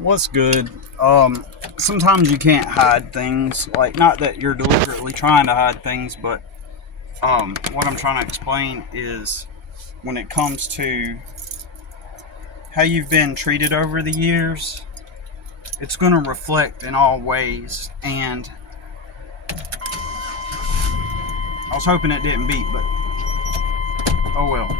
What's good? Sometimes you can't hide things. Like, not that you're deliberately trying to hide things, but what I'm trying to explain is when it comes to how you've been treated over the years, it's going to reflect in all ways. And I was hoping it didn't beep, but oh well.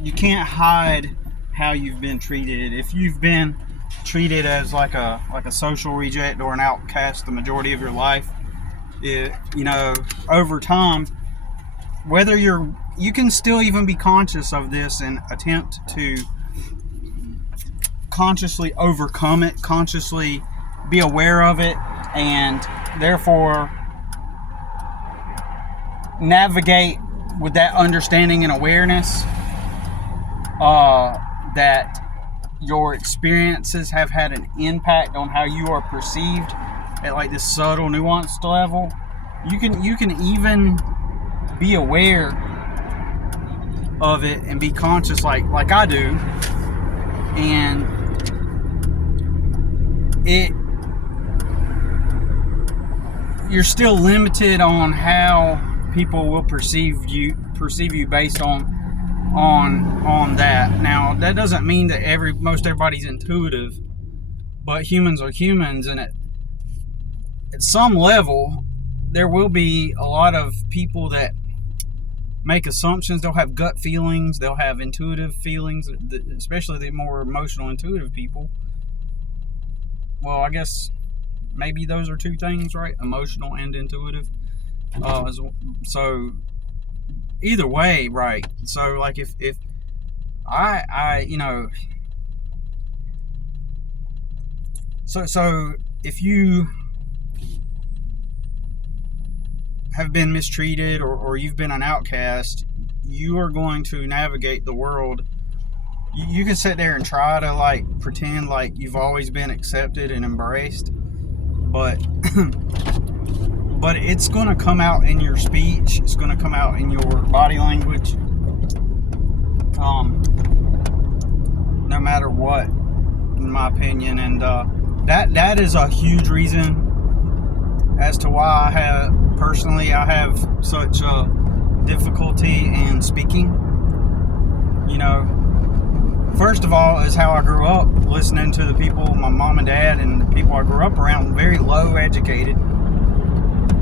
You can't hide how you've been treated. If you've been treated as like a social reject or an outcast the majority of your life, over time, whether you can still even be conscious of this and attempt to consciously overcome it, consciously be aware of it, and therefore navigate with that understanding and awareness that your experiences have had an impact on how you are perceived at like this subtle, nuanced level. You can even be aware of it and be conscious like I do, and you're still limited on how people will perceive you based on that. Now, that doesn't mean that most everybody's intuitive, but humans are humans, and at some level there will be a lot of people that make assumptions. They'll have gut feelings, they'll have intuitive feelings, especially the more emotional intuitive people. Well, I guess maybe those are two things, right? Emotional and intuitive. So either way, right? So like if I so if you have been mistreated or you've been an outcast, you are going to navigate the world. You can sit there and try to like pretend like you've always been accepted and embraced, but but it's going to come out in your speech. It's going to come out in your body language, no matter what, in my opinion. And that is a huge reason as to why I have such difficulty in speaking. First of all, is how I grew up, listening to the people, my mom and dad, and the people I grew up around, very low educated,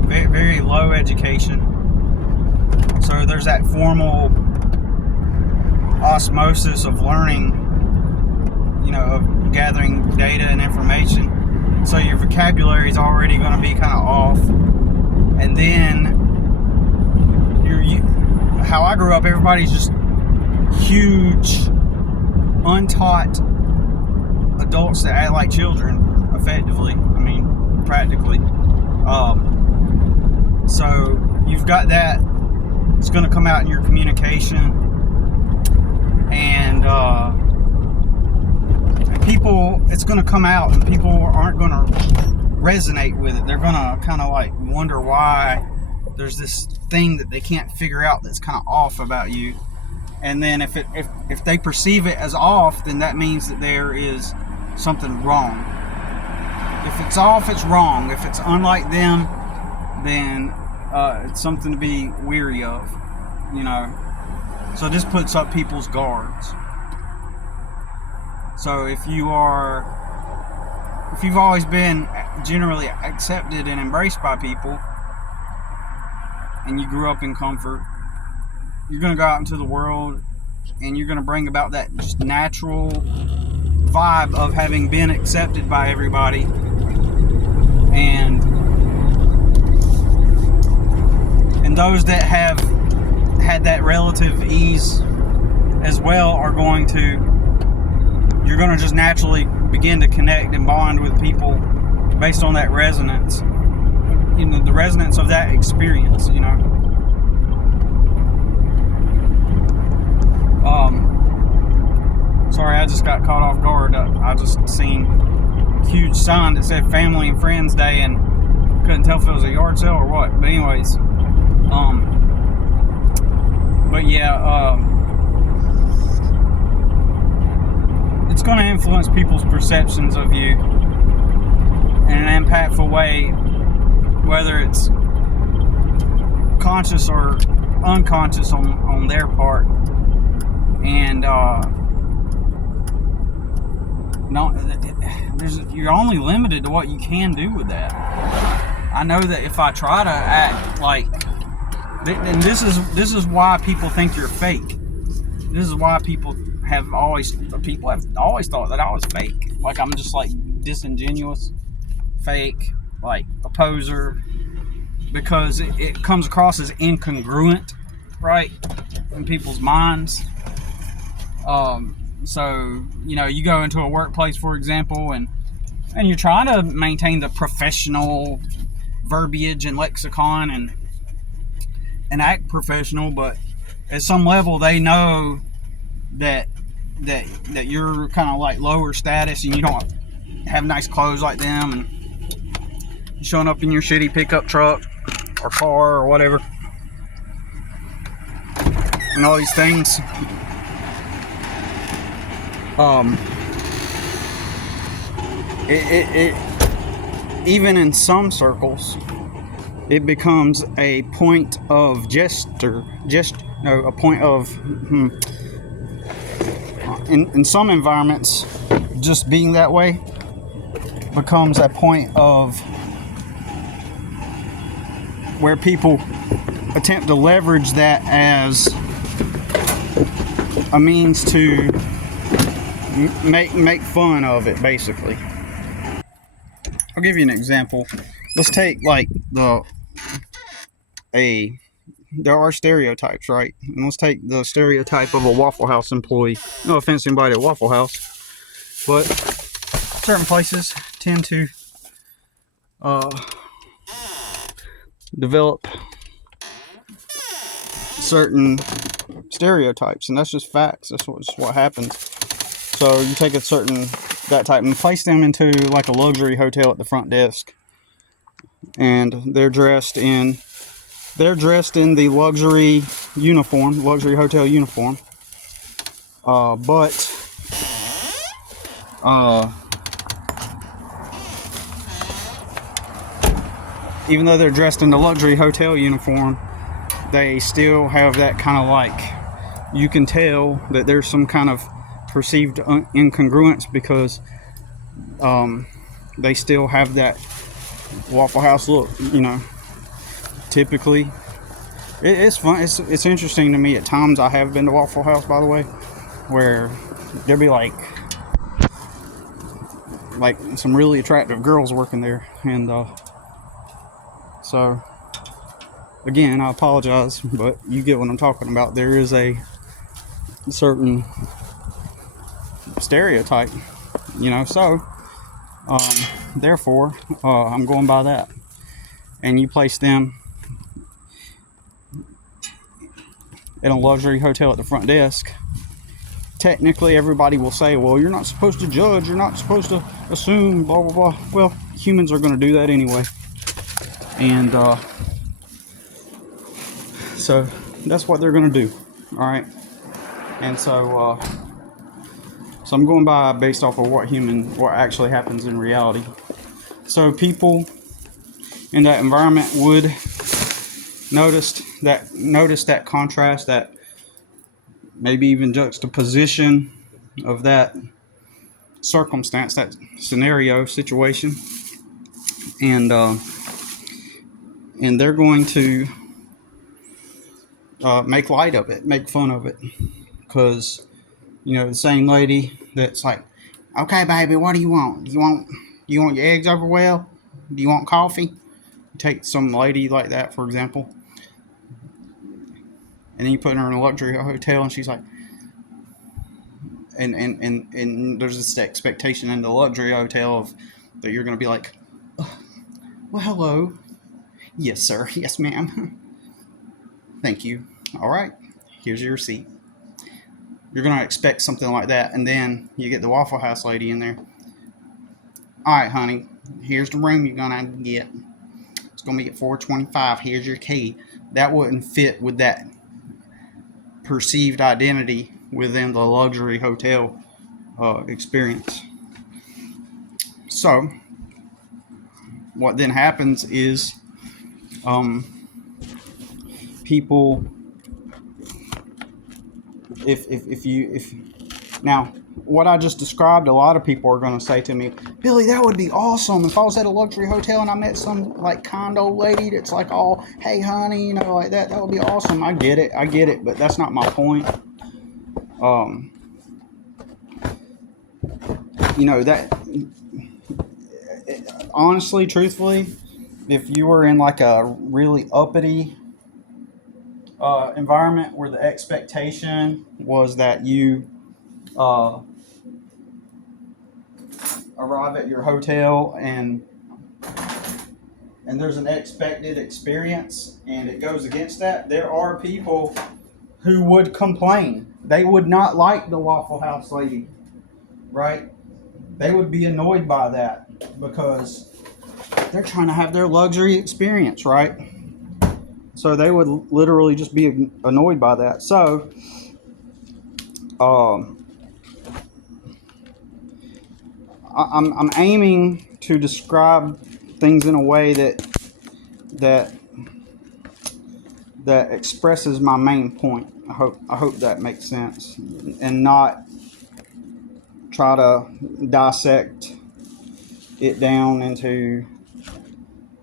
very, very low education. So there's that formal osmosis of learning, of gathering data and information. So your vocabulary is already going to be kind of off. And then how I grew up, everybody's just huge, untaught adults that act like children, effectively. I mean, practically. So you've got that. It's going to come out in your communication, and people. It's going to come out, and people aren't going to resonate with it. They're going to kind of like wonder why there's this thing that they can't figure out that's kind of off about you. And then if they perceive it as off, then that means that there is something wrong. If it's off, it's wrong. If it's unlike them, then it's something to be weary of, So this puts up people's guards. So if you've always been generally accepted and embraced by people, and you grew up in comfort, you're going to go out into the world and you're going to bring about that just natural vibe of having been accepted by everybody. And those that have had that relative ease as well you're going to just naturally begin to connect and bond with people based on that resonance, the resonance of that experience, Sorry, I just got caught off guard. I just seen a huge sign that said Family and Friends Day, and couldn't tell if it was a yard sale or what. But anyways, going to influence people's perceptions of you in an impactful way, whether it's conscious or unconscious on their part. And you're only limited to what you can do with that. I know that if I try to act like, and this is why people think you're fake. This is why people have always thought that I was fake. Like I'm just like disingenuous, fake, like a poser, because it comes across as incongruent, right, in people's minds. So, you go into a workplace, for example, and you're trying to maintain the professional verbiage and lexicon and act professional, but at some level they know that you're kind of like lower status and you don't have nice clothes like them, and you're showing up in your shitty pickup truck or car or whatever, and all these things. It even in some circles, it becomes a point of a point of in some environments, just being that way becomes a point of where people attempt to leverage that as a means to make fun of it, basically. I'll give you an example. Let's take like there are stereotypes, right? And let's take the stereotype of a Waffle House employee. No offense to anybody at Waffle House, but certain places tend to develop certain stereotypes, and that's just facts. That's what happens. So you take that type and place them into like a luxury hotel at the front desk, and they're dressed in the luxury hotel uniform, but even though they're dressed in the luxury hotel uniform, they still have that kind of like, you can tell that there's some kind of perceived incongruence, because they still have that Waffle House look, typically. It's fun. It's interesting to me at times. I have been to Waffle House, by the way, where there'll be like some really attractive girls working there, and so again, I apologize, but you get what I'm talking about. There is a certain stereotype, so therefore I'm going by that. And you place them in a luxury hotel at the front desk, technically everybody will say, well, you're not supposed to judge, you're not supposed to assume, blah blah blah. Well, humans are going to do that anyway, and so that's what they're going to do. All right. And so I'm going by based off of what actually happens in reality. So people in that environment would notice that contrast, that maybe even juxtaposition of that circumstance, that scenario, situation, and they're going to make light of it, make fun of it, because the same lady that's like, okay, baby, what do you want? Do you want your eggs over well? Do you want coffee? You take some lady like that, for example, and then you put her in a luxury hotel, and she's like, and there's this expectation in the luxury hotel that you're going to be like, oh, well, hello, yes, sir, yes, ma'am, thank you, all right, here's your receipt. You're going to expect something like that, and then you get the Waffle House lady in there. All right, honey, here's the room you're going to get. It's going to be at 425. Here's your key. That wouldn't fit with that perceived identity within the luxury hotel experience. So what then happens is people, if now what I just described, a lot of people are going to say to me, Billy, that would be awesome if I was at a luxury hotel and I met some like condo lady that's like all, hey honey, like that would be awesome. I get it, but that's not my point. That honestly, truthfully, if you were in like a really uppity environment where the expectation was that you arrive at your hotel and there's an expected experience and it goes against that, there are people who would complain. They would not like the Waffle House lady, right? They would be annoyed by that because they're trying to have their luxury experience, right? So they would literally just be annoyed by that. So, I'm aiming to describe things in a way that expresses my main point. I hope that makes sense, and not try to dissect it down into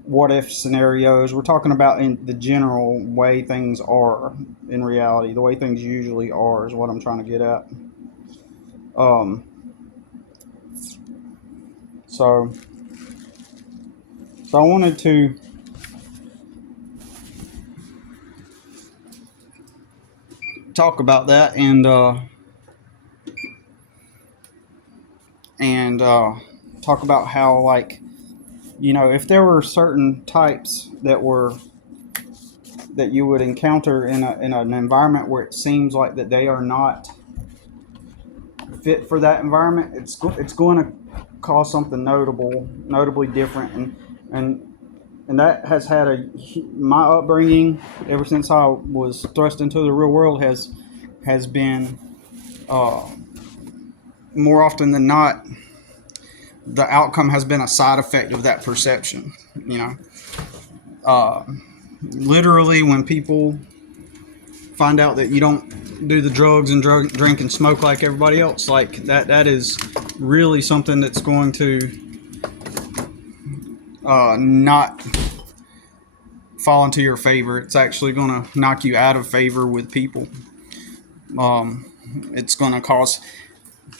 what if scenarios. We're talking about in the general way things are in reality, the way things usually are is what I'm trying to get at. So I wanted to talk about that and talk about how, like, if there were certain types that you would encounter in an environment where it seems like that they are not fit for that environment, it's going to cause something notably different, and that has had my upbringing ever since I was thrust into the real world has been more often than not, the outcome has been a side effect of that perception. Literally, when people find out that you don't do the drugs and drink and smoke like everybody else, like that is really something that's going to not fall into your favor. It's actually going to knock you out of favor with people. It's going to cause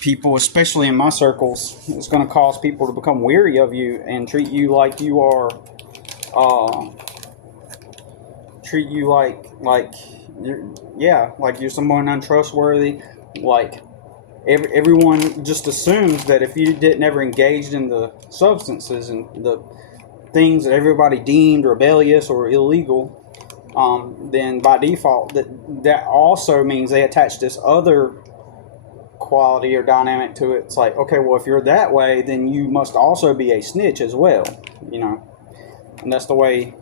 people, especially in my circles, it's going to cause people to become weary of you and treat you like you are, like you're someone untrustworthy. Like everyone just assumes that if you didn't ever engage in the substances and the things that everybody deemed rebellious or illegal, then by default that also means they attach this other quality or dynamic to it. It's like, okay, well, if you're that way, then you must also be a snitch as well, and that's the way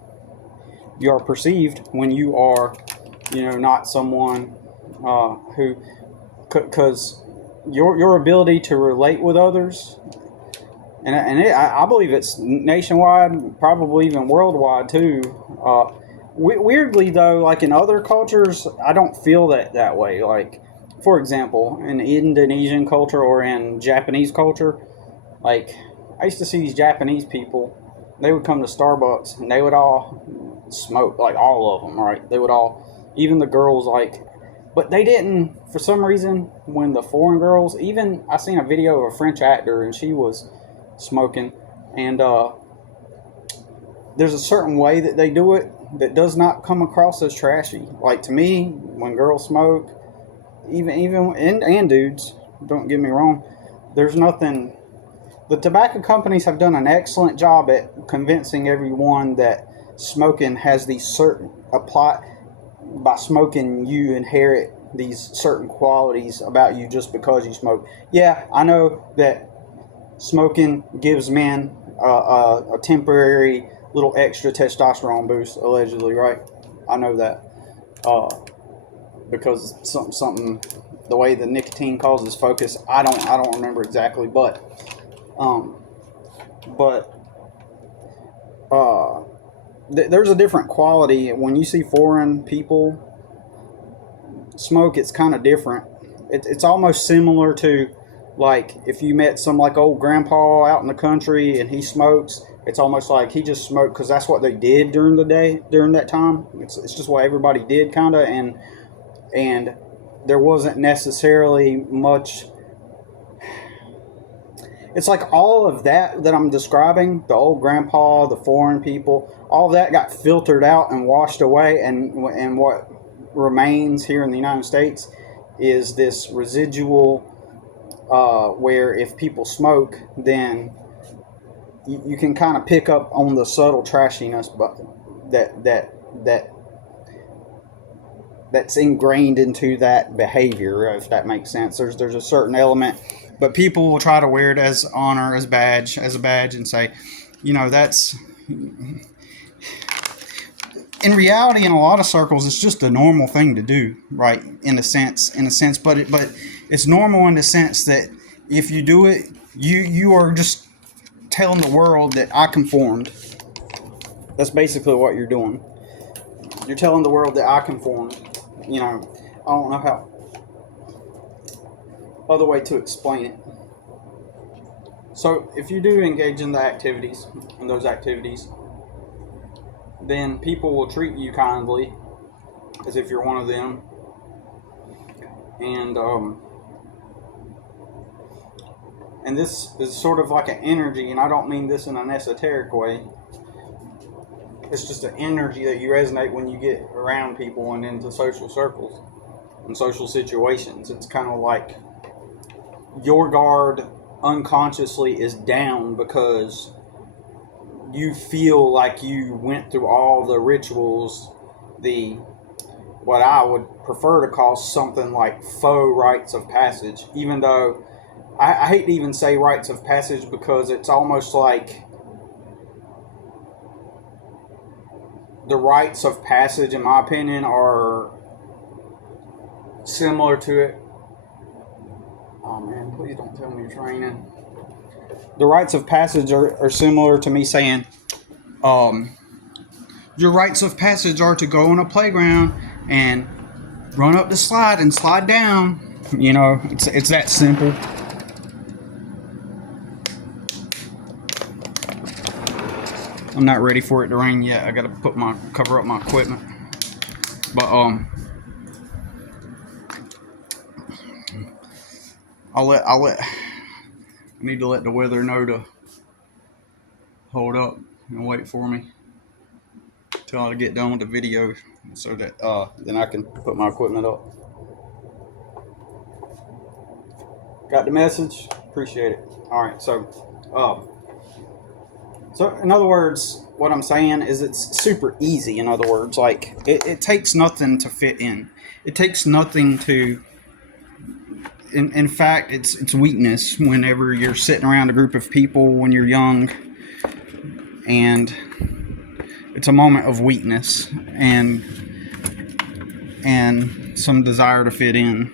you are perceived when you are, not someone who, because your ability to relate with others, I believe it's nationwide, probably even worldwide too. Weirdly though, like in other cultures, I don't feel that way. Like, for example, in Indonesian culture or in Japanese culture, like I used to see these Japanese people, they would come to Starbucks and they would all smoke, like all of them, right? They would all, even the girls, like, but they didn't, for some reason, when the foreign girls, even I seen a video of a French actor and she was smoking, and there's a certain way that they do it that does not come across as trashy. Like, to me, when girls smoke, even and dudes, don't get me wrong, there's nothing. The tobacco companies have done an excellent job at convincing everyone that smoking has these certain by smoking you inherit these certain qualities about you just because you smoke. Yeah, I know that smoking gives men a temporary little extra testosterone boost, allegedly, right? I know that. because something the way the nicotine causes focus. I don't remember exactly, um, but uh, there's a different quality when you see foreign people smoke. It's kind of different. It's almost similar to like if you met some like old grandpa out in the country and he smokes. It's almost like he just smoked because that's what they did during the day during that time. It's just what everybody did kind of, and there wasn't necessarily much. It's like all of that I'm describing, the old grandpa, the foreign people, all that got filtered out and washed away, and what remains here in the United States is this residual, where if people smoke, then you can kind of pick up on the subtle trashiness, but that that's ingrained into that behavior, if that makes sense. There's a certain element, but people will try to wear it as honor, as a badge, and say, that's in reality in a lot of circles it's just a normal thing to do, right? In a sense, but it's normal in the sense that if you do it, you are just telling the world that I conformed. That's basically what you're doing. You're telling the world that I conformed. I don't know how other way to explain it. So if you do engage in those activities, then people will treat you kindly as if you're one of them. And this is sort of like an energy, and I don't mean this in an esoteric way. It's just an energy that you resonate when you get around people and into social circles and social situations. It's kind of like your guard unconsciously is down because you feel like you went through all the rituals, what I would prefer to call something like faux rites of passage, even though I hate to even say rites of passage because it's almost like the rites of passage, in my opinion, are similar to it. Oh man, please don't tell me you're training. The rites of passage are similar to me saying, your rites of passage are to go on a playground and run up the slide and slide down. It's that simple. I'm not ready for it to rain yet. I gotta cover up my equipment. But I need to let the weather know to hold up and wait for me till I get done with the video, so that then I can put my equipment up. Got the message? Appreciate it. All right, so in other words, what I'm saying is it's super easy. In other words, like it takes nothing to fit in. It takes nothing to. In fact, it's weakness whenever you're sitting around a group of people when you're young, and it's a moment of weakness and some desire to fit in.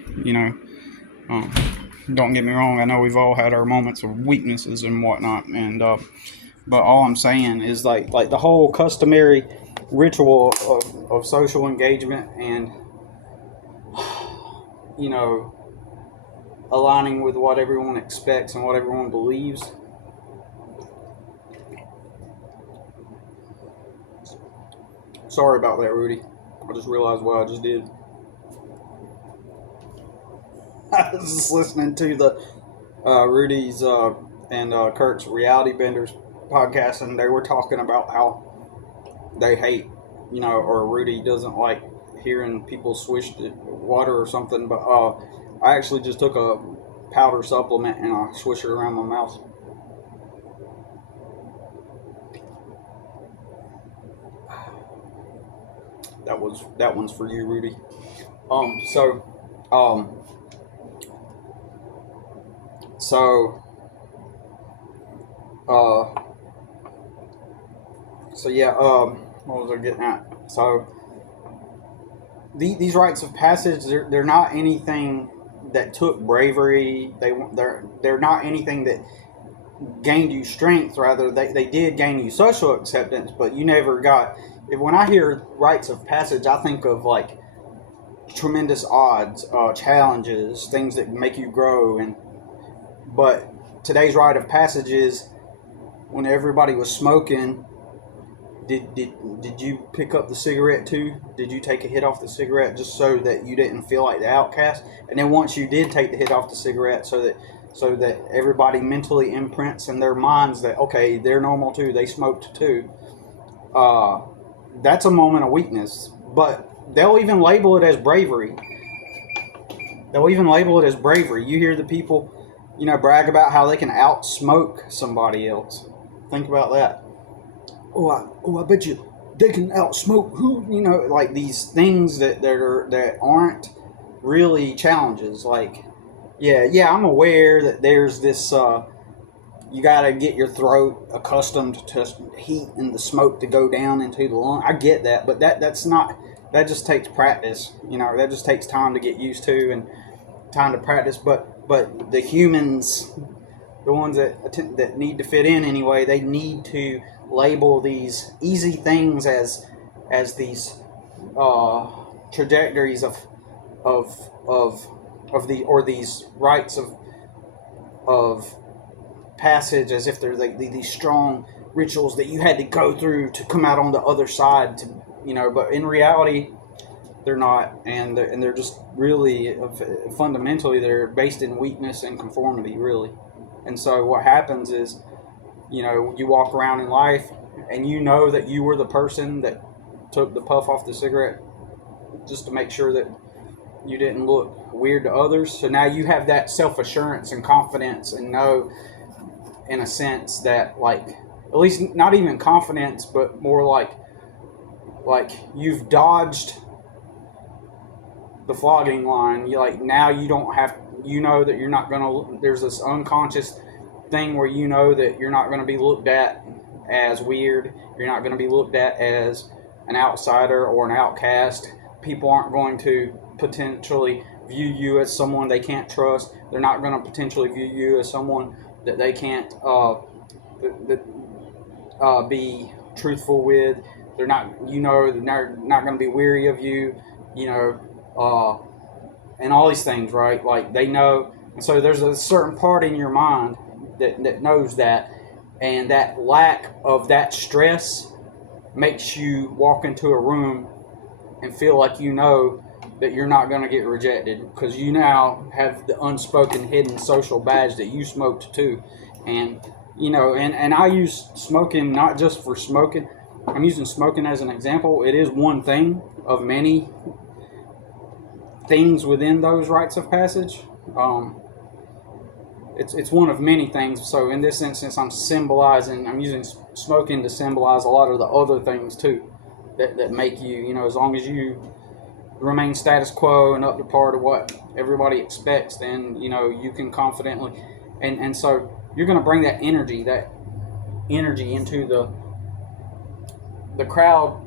Don't get me wrong. I know we've all had our moments of weaknesses and whatnot, and but all I'm saying is like the whole customary ritual of social engagement and aligning with what everyone expects and what everyone believes. Sorry about that, Rudy. I just realized what I just did. I was just listening to the Rudy's and Kurt's Reality Benders podcast, and they were talking about how they hate, or Rudy doesn't like hearing people swish the water or something. But I actually just took a powder supplement and I swish it around my mouth. That one's for you, Rudy. So yeah, what was I getting at? So these rites of passage, they're not anything that took bravery. They're not anything that gained you strength. Rather, they did gain you social acceptance, but you never got. When I hear rites of passage, I think of like tremendous odds, challenges, things that make you grow. But today's rite of passage is when everybody was smoking. Did you pick up the cigarette too? Did you take a hit off the cigarette just so that you didn't feel like the outcast? And then once you did take the hit off the cigarette, so that everybody mentally imprints in their minds that okay, they're normal too, they smoked too. That's a moment of weakness, but they'll even label it as bravery. You hear the people, brag about how they can outsmoke somebody else. Think about that. I bet you they can outsmoke who? Like these things that aren't really challenges. Like, yeah, I'm aware that there's this. You gotta get your throat accustomed to heat and the smoke to go down into the lung. I get that, but that's not. That just takes practice. That just takes time to get used to and time to practice. But the humans, the ones that need to fit in anyway, they need to label these easy things as these trajectories of these rites of passage, as if they're like these strong rituals that you had to go through to come out on the other side. But in reality, they're not, and they're just really fundamentally they're based in weakness and conformity, really. And so what happens is, you walk around in life and you know that you were the person that took the puff off the cigarette just to make sure that you didn't look weird to others. So now you have that self-assurance and confidence and know, in a sense, that like, at least not even confidence, but more like you've dodged the flogging line. Now you don't have, that you're not gonna, there's this unconscious thing where that you're not going to be looked at as weird. You're not going to be looked at as an outsider or an outcast. People aren't going to potentially view you as someone they can't trust. They're not going to potentially view you as someone that they can't be truthful with. They're not, they're not going to be weary of you, and all these things, right? Like they know. And so there's a certain part in your mind that knows that, and that lack of that stress makes you walk into a room and feel like that you're not going to get rejected because you now have the unspoken hidden social badge that you smoked too. And and I use smoking not just for smoking. I'm using smoking as an example. It is one thing of many things within those rites of passage. It's one of many things. So in this instance, I'm using smoking to symbolize a lot of the other things too, that make you, as long as you remain status quo and up to par to what everybody expects, then, you can confidently, and so you're going to bring that energy into the crowd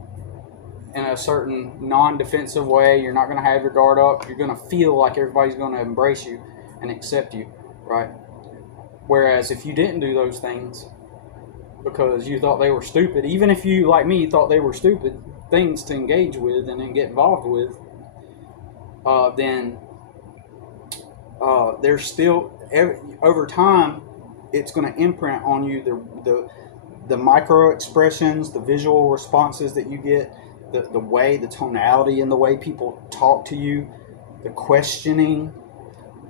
in a certain non-defensive way. You're not going to have your guard up. You're going to feel like everybody's going to embrace you and accept you, right? Whereas if you didn't do those things because you thought they were stupid, even if you, like me, thought they were stupid things to engage with and then get involved with, then there's still, over time, it's going to imprint on you the micro expressions, the visual responses that you get, the way, the tonality and the way people talk to you, the questioning,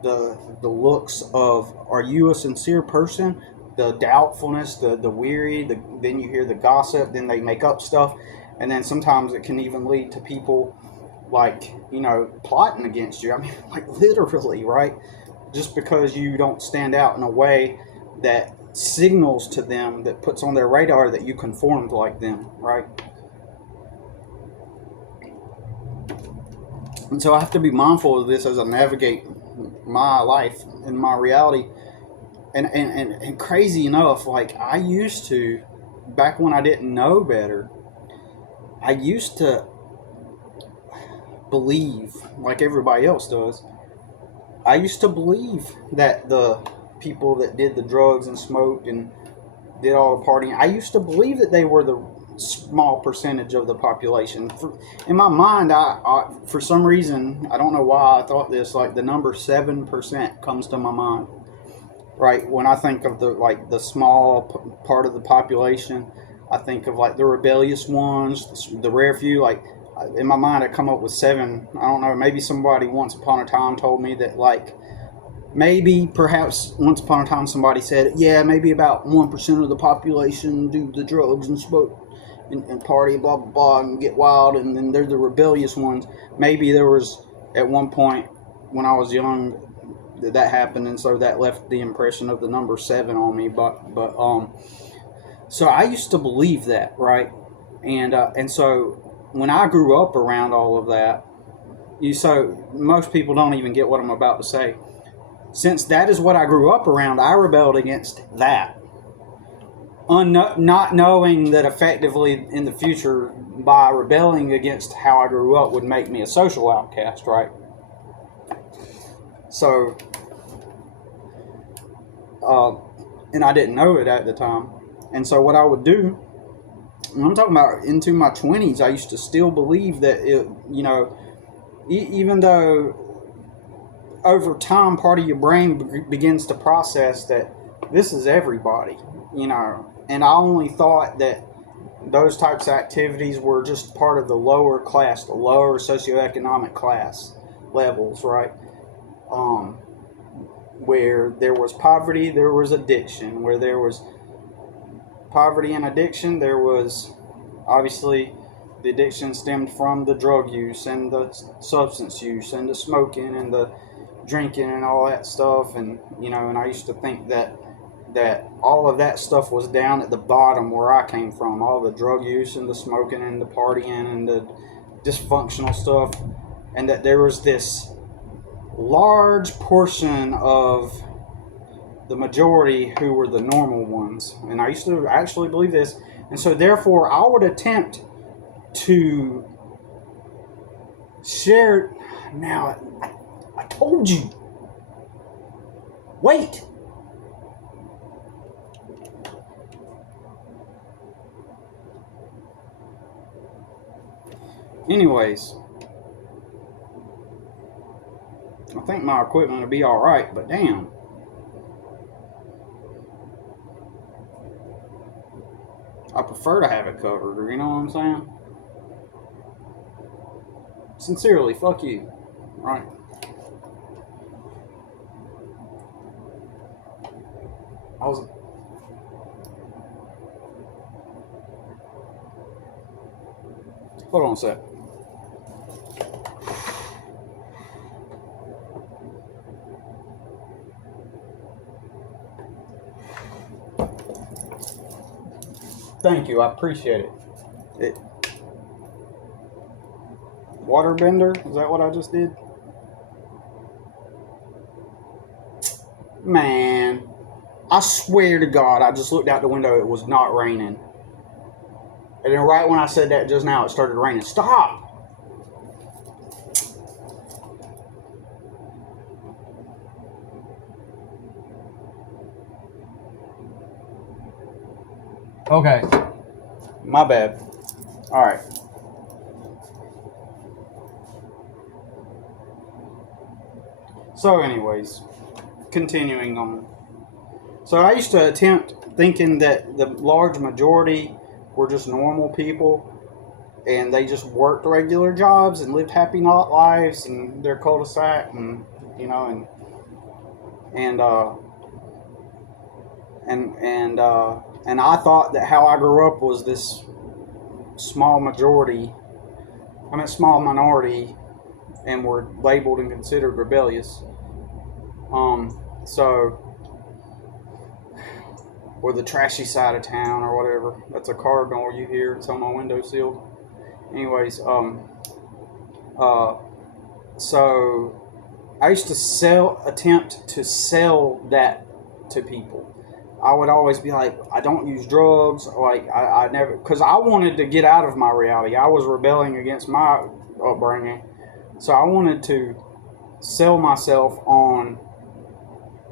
the looks of, are you a sincere person? The doubtfulness, the weary, then you hear the gossip, then they make up stuff, and then sometimes it can even lead to people like, plotting against you. I mean, like literally, right? Just because you don't stand out in a way that signals to them, that puts on their radar that you conformed like them, right? And so I have to be mindful of this as I navigate my life and my reality. And crazy enough, like I used to, back when I didn't know better, I used to believe, like everybody else does, I used to believe that the people that did the drugs and smoked and did all the partying, I used to believe that they were the small percentage of the population. In my mind, I for some reason, I don't know why I thought this, like the number 7% comes to my mind. Right, when I think of the small part of the population, I think of like the rebellious ones, the rare few. Like in my mind, I come up with seven. I don't know. Maybe somebody once upon a time told me that like maybe perhaps once upon a time somebody said, yeah, maybe about 1% of the population do the drugs and smoke and party, blah blah blah, and get wild, and then they're the rebellious ones. Maybe there was at one point when I was young that happened, and so that left the impression of the number 7 on me. But so I used to believe that, right? And so when I grew up around all of that, so most people don't even get what I'm about to say. Since that is what I grew up around, I rebelled against that, not knowing that effectively in the future, by rebelling against how I grew up, would make me a social outcast, right? So and I didn't know it at the time. And so what I would do, when I'm talking about into my 20s, I used to still believe that even though over time part of your brain begins to process that this is everybody, and I only thought that those types of activities were just part of the lower class, the lower socioeconomic class levels, right? Where there was poverty, there was addiction. Where there was poverty and addiction, there was obviously the addiction stemmed from the drug use and the substance use and the smoking and the drinking and all that stuff. And and I used to think that all of that stuff was down at the bottom where I came from. All the drug use and the smoking and the partying and the dysfunctional stuff, and that there was this large portion of the majority who were the normal ones. And I used to actually believe this. And so therefore I would attempt to share. Now, I told you. Wait. Anyways, I think my equipment will be alright, but damn. I prefer to have it covered, you know what I'm saying? Sincerely, fuck you. Right. I was. Hold on a sec. Thank you, I appreciate it. Waterbender? Is that what I just did? Man, I swear to God, I just looked out the window, it was not raining. And then right when I said that just now, it started raining. Stop! Okay. My bad. Alright. So anyways, continuing on. So I used to attempt thinking that the large majority were just normal people and they just worked regular jobs and lived happy lives in their cul-de-sac, and and I thought that how I grew up was this small minority, and were labeled and considered rebellious. So, or the trashy side of town or whatever. That's a cardinal you hear. It's on my windowsill. Anyways, so I used to attempt to sell that to people. I would always be like, I don't use drugs. Like I never, because I wanted to get out of my reality. I was rebelling against my upbringing, So I wanted to sell myself on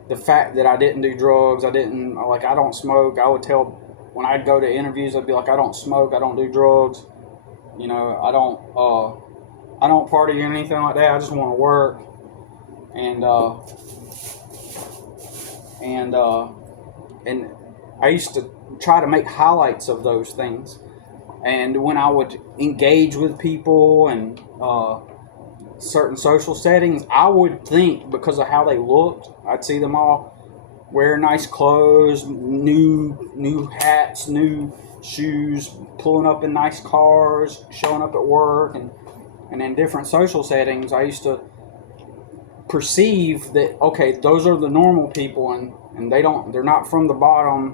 the fact that I didn't do drugs. I don't smoke. I would tell, when I'd go to interviews, I'd be like, I don't smoke, I don't do drugs. I don't party or anything like that. I just want to work. And and and I used to try to make highlights of those things. And when I would engage with people and certain social settings, I would think, because of how they looked, I'd see them all wear nice clothes, new hats, new shoes, pulling up in nice cars, showing up at work, and in different social settings, I used to perceive that, okay, those are the normal people, and they're not from the bottom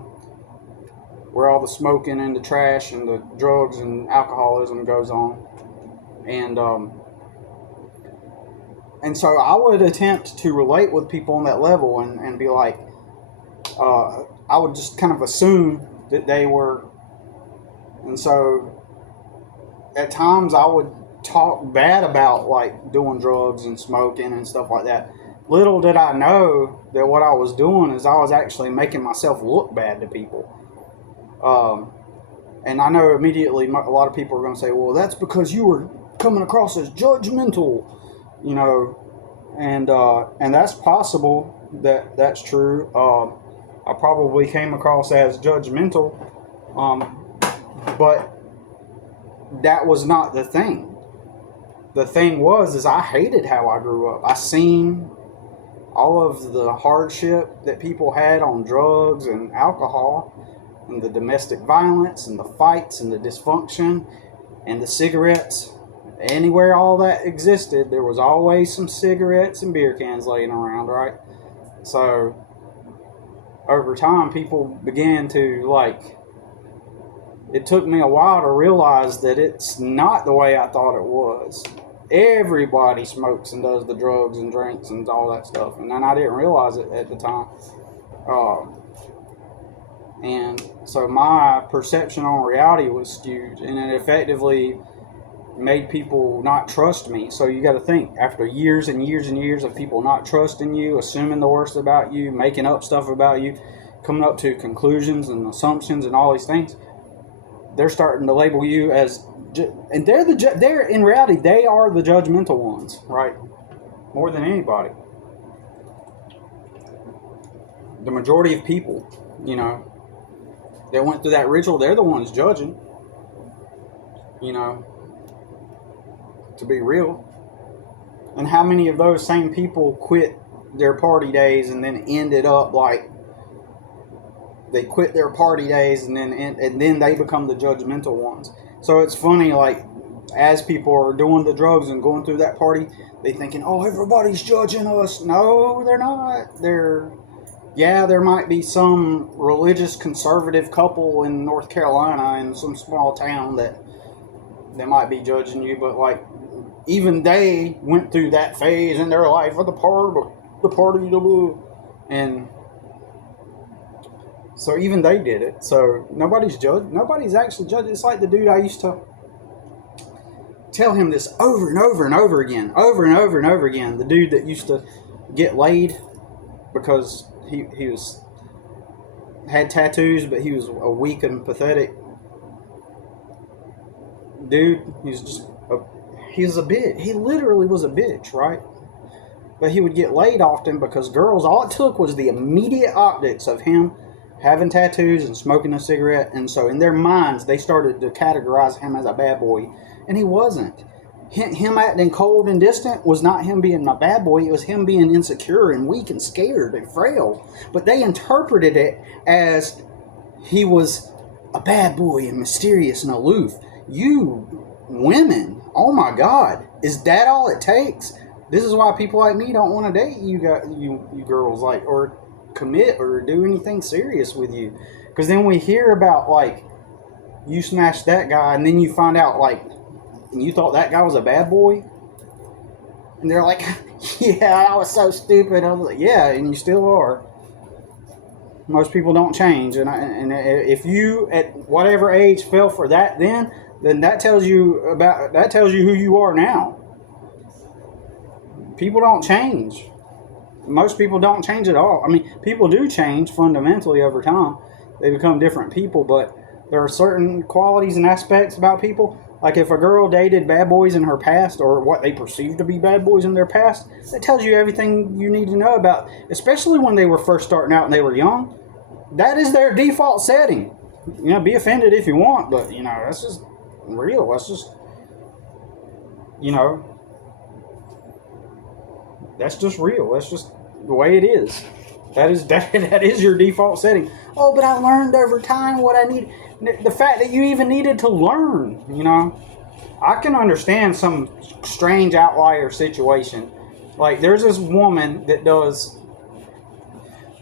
where all the smoking and the trash and the drugs and alcoholism goes on. And so I would attempt to relate with people on that level and be like, I would just kind of assume that they were. And so at times I would talk bad about like doing drugs and smoking and stuff like that. Little did I know that what I was doing is I was actually making myself look bad to people. And I know immediately a lot of people are going to say, well, that's because you were coming across as judgmental, and that's possible that's true. I probably came across as judgmental, but that was not the thing. The thing is I hated how I grew up. I seen all of the hardship that people had on drugs and alcohol, and the domestic violence and the fights and the dysfunction and the cigarettes. Anywhere all that existed, there was always some cigarettes and beer cans laying around, right? So over time, people began to it took me a while to realize that it's not the way I thought it was. Everybody smokes and does the drugs and drinks and all that stuff, and then I didn't realize it at the time. And so my perception on reality was skewed, and it effectively made people not trust me. So you got to think, after years and years and years of people not trusting you, assuming the worst about you, making up stuff about you, coming up to conclusions and assumptions and all these things, they're starting to label you as, and they're in reality, they are the judgmental ones, right? More than anybody. The majority of people, that went through that ritual, they're the ones judging, to be real. And how many of those same people quit their party days and then ended up like they quit their party days and then they become the judgmental ones? So it's funny, as people are doing the drugs and going through that party, they thinking, oh, everybody's judging us. No, they're not. There might be some religious conservative couple in North Carolina in some small town that they might be judging you, but even they went through that phase in their life of the party, and so even they did it. So nobody's actually judged. It's like the dude I used to tell him this over and over and over again. The dude that used to get laid because he had tattoos, but he was a weak and pathetic dude. He was a bitch. He literally was a bitch, right? But he would get laid often because girls, all it took was the immediate optics of him having tattoos and smoking a cigarette. And so in their minds, they started to categorize him as a bad boy. And he wasn't. Him acting cold and distant was not him being a bad boy. It was him being insecure and weak and scared and frail. But they interpreted it as he was a bad boy and mysterious and aloof. You women, oh my God, is that all it takes? This is why people like me don't want to date you girls, or commit or do anything serious with you. Because then we hear about you smashed that guy, and then you find out and you thought that guy was a bad boy, and they're like, yeah, I was so stupid. I was like, yeah, and you still are. Most people don't change, and if you at whatever age fell for that, then that tells you who you are now. people don't change. Most people don't change at all. I mean, people do change fundamentally over time. They become different people, but there are certain qualities and aspects about people. Like if a girl dated bad boys in her past, or what they perceive to be bad boys in their past, that tells you everything you need to know about, especially when they were first starting out and they were young. That is their default setting. Be offended if you want, but, that's just real. That's just, that's just real. That's just the way it is. That is your default setting. Oh, but I learned over time what I need. The fact that you even needed to learn, I can understand some strange outlier situation. Like there's this woman that does.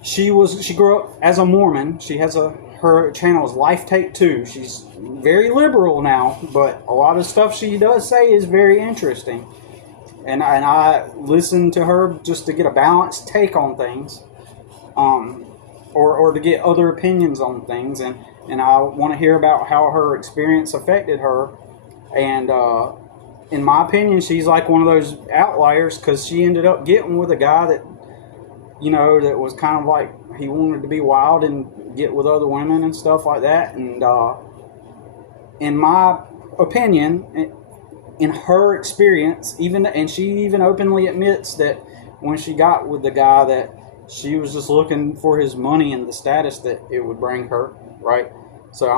She grew up as a Mormon. She has her channel is Life Take 2. She's very liberal now, but a lot of stuff she does say is very interesting. And I listen to her just to get a balanced take on things, or to get other opinions on things, and I want to hear about how her experience affected her. And in my opinion, she's like one of those outliers because she ended up getting with a guy that, that was kind of like he wanted to be wild and get with other women and stuff like that. And in my opinion, in her experience, and she even openly admits that when she got with the guy that she was just looking for his money and the status that it would bring her, right? So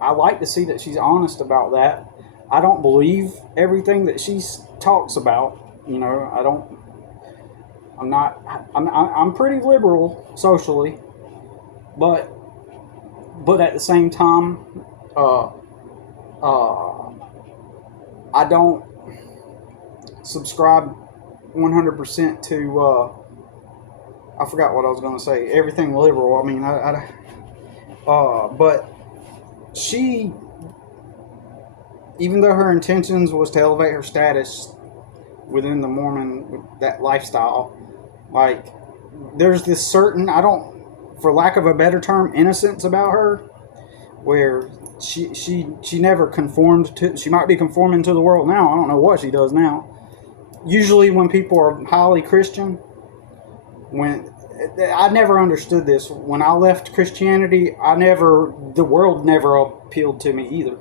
I like to see that she's honest about that. I don't believe everything that she talks about. I'm pretty liberal socially, but at the same time, I don't subscribe 100% to, I forgot what I was going to say, everything liberal. I mean, but she, even though her intentions was to elevate her status within the Mormon, that lifestyle, like, there's this certain, for lack of a better term, innocence about her, where she never conformed to. She might be conforming to the world now. I don't know what she does now. Usually when people are highly Christian, I never understood this. When I left Christianity, the world never appealed to me either.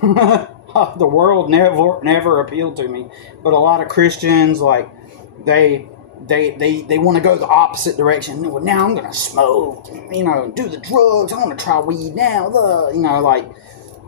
The world never appealed to me. But a lot of Christians, like, they want to go the opposite direction. Well, now I'm going to smoke, do the drugs. I want to try weed now.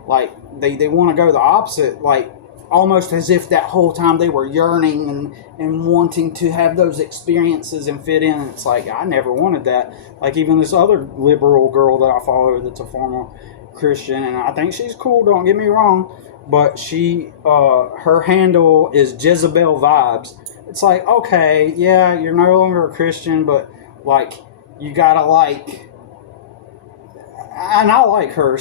Like they want to go the opposite, like almost as if that whole time they were yearning and wanting to have those experiences and fit in. And it's like, I never wanted that. Like even this other liberal girl that I follow that's a former Christian, and I think she's cool, don't get me wrong, but her handle is Jezebel Vibes. It's like, okay, yeah, you're no longer a Christian, but, like, you gotta, like, and I like her.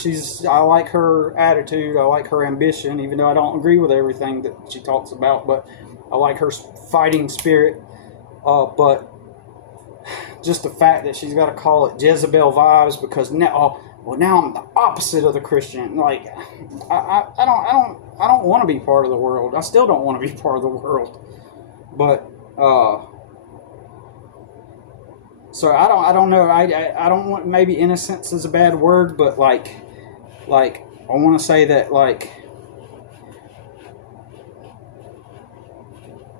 I like her attitude. I like her ambition, even though I don't agree with everything that she talks about, but I like her fighting spirit. But just the fact that she's got to call it Jezebel Vibes because now I'm the opposite of the Christian. Like, I don't want to be part of the world. I still don't want to be part of the world. But so I don't know. I don't want, maybe innocence is a bad word, but like I want to say that, like,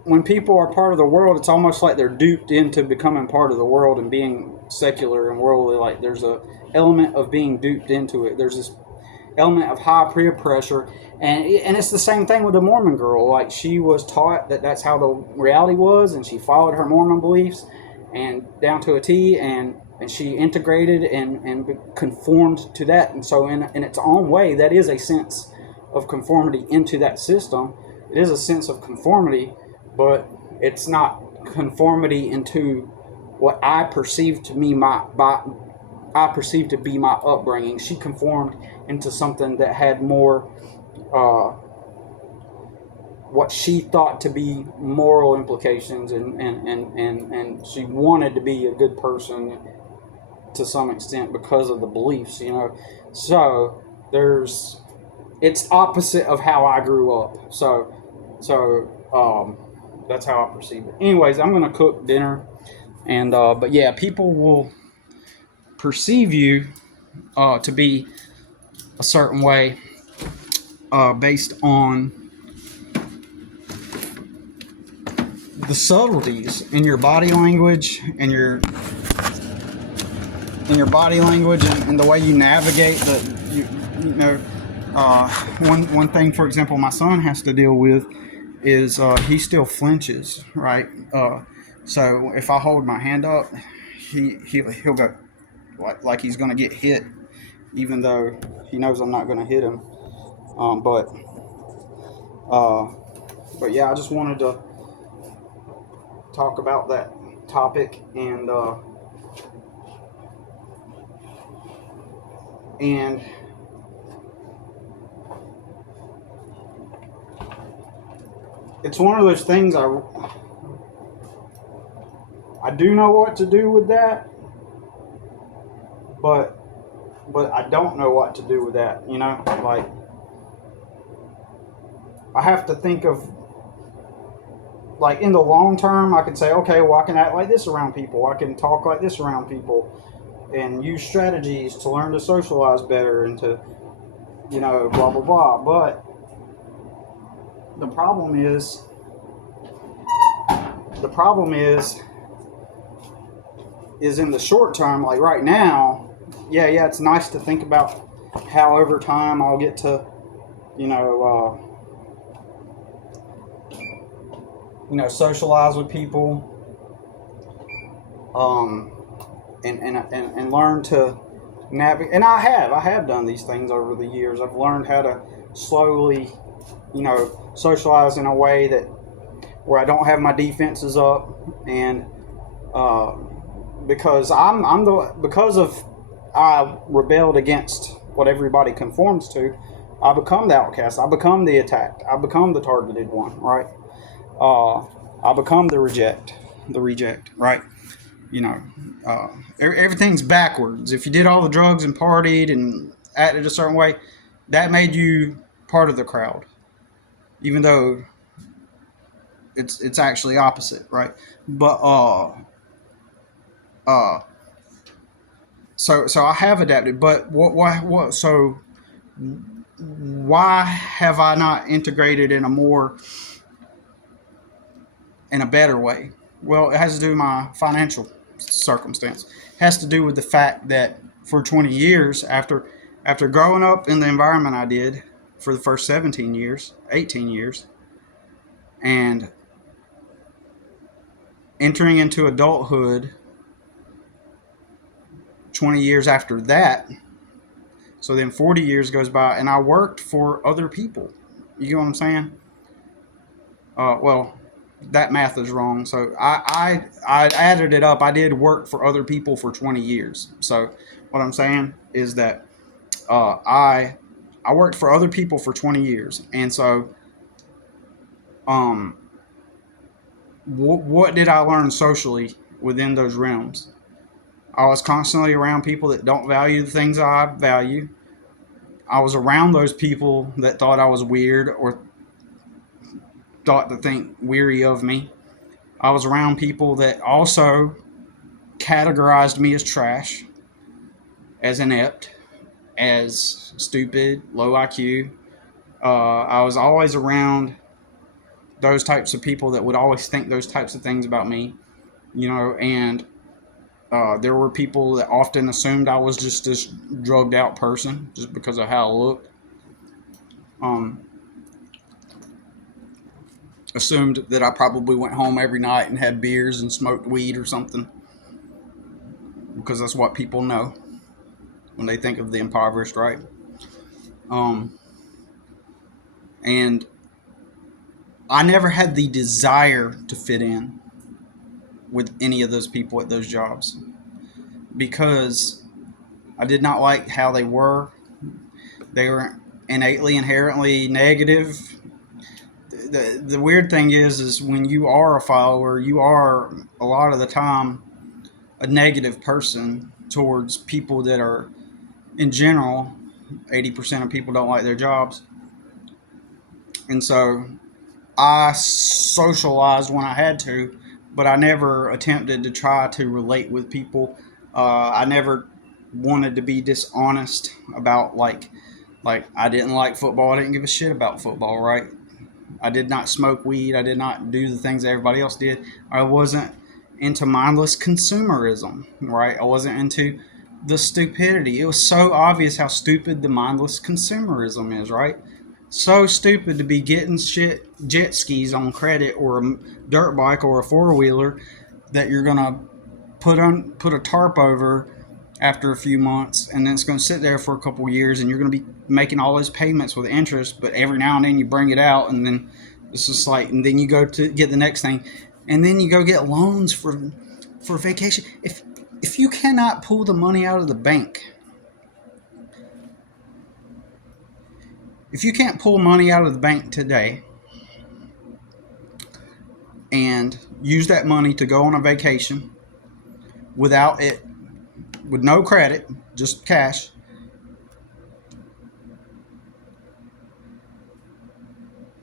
when people are part of the world, it's almost like they're duped into becoming part of the world and being secular and worldly. Like there's a element of being duped into it. There's this element of high peer pressure, and it's the same thing with the Mormon girl. Like she was taught that that's how the reality was, and she followed her Mormon beliefs and down to a T, and she integrated and conformed to that. And so in its own way, that is a sense of conformity into that system. It is a sense of conformity, but it's not conformity into what I perceive to be my upbringing. She conformed into something that had more what she thought to be moral implications, and she wanted to be a good person to some extent because of the beliefs, So it's opposite of how I grew up. So That's how I perceive it. Anyways, I'm gonna cook dinner, and but yeah, people will perceive you to be a certain way based on the subtleties in your body language and your body language and the way you navigate you know one thing, for example, my son has to deal with is he still flinches, right? So if I hold my hand up, he'll go like he's gonna get hit, even though he knows I'm not gonna hit him. Um, but uh, but yeah, I just wanted to talk about that topic, and it's one of those things I do know what to do with that, but I don't know what to do with that. Like I have to think of, like, in the long term. I can say, okay, well, I can act like this around people. I can talk like this around people, and use strategies to learn to socialize better and to, blah blah blah. But the problem is, the problem is in the short term, like right now. Yeah, it's nice to think about how over time I'll get to, you know, socialize with people, um, and learn to navigate. And I have done these things over the years. I've learned how to slowly, socialize in a way that where I don't have my defenses up, and uh, because because of I rebelled against what everybody conforms to, I become the outcast. I become the attacked. I become the targeted one, right? I become the reject, right? You know, everything's backwards. If you did all the drugs and partied and acted a certain way, that made you part of the crowd, even though it's actually opposite, right? But uh, so I have adapted. But what? So why have I not integrated in a better way? Well, it has to do with my financial circumstance. It has to do with the fact that for 20 years, after growing up in the environment I did for the first 17 years, 18 years, and entering into adulthood 20 years after that, so then 40 years goes by, and I worked for other people. You get what I'm saying? Well, that math is wrong. So I added it up. I did work for other people for 20 years. So what I'm saying is that I worked for other people for 20 years, and so um, what did I learn socially within those realms? I was constantly around people that don't value the things I value. I was around those people that thought I was weird or thought to think weary of me. I was around people that also categorized me as trash, as inept, as stupid, low IQ. I was always around those types of people that would always think those types of things about me, and there were people that often assumed I was just this drugged out person just because of how I looked. Um, Assumed that I probably went home every night and had beers and smoked weed or something, because that's what people know when they think of the impoverished, right? Um, and I never had the desire to fit in with any of those people at those jobs because I did not like how they were. They were innately, inherently negative. The weird thing is when you are a follower, you are a lot of the time a negative person towards people that are, in general, 80% of people don't like their jobs. And so I socialized when I had to, but I never attempted to try to relate with people. I never wanted to be dishonest about like I didn't like football. I didn't give a shit about football, right? I did not smoke weed. I did not do the things that everybody else did. I wasn't into mindless consumerism, right? I wasn't into the stupidity. It was so obvious how stupid the mindless consumerism is, right? So stupid to be getting shit jet skis on credit or a dirt bike or a four wheeler that you're gonna put a tarp over after a few months, and then it's going to sit there for a couple of years, and you're going to be making all those payments with interest. But every now and then you bring it out, and then it's just like, and then you go to get the next thing, and then you go get loans for vacation. If you cannot pull the money out of the bank, if you can't pull money out of the bank today and use that money to go on a vacation without it, with no credit, just cash,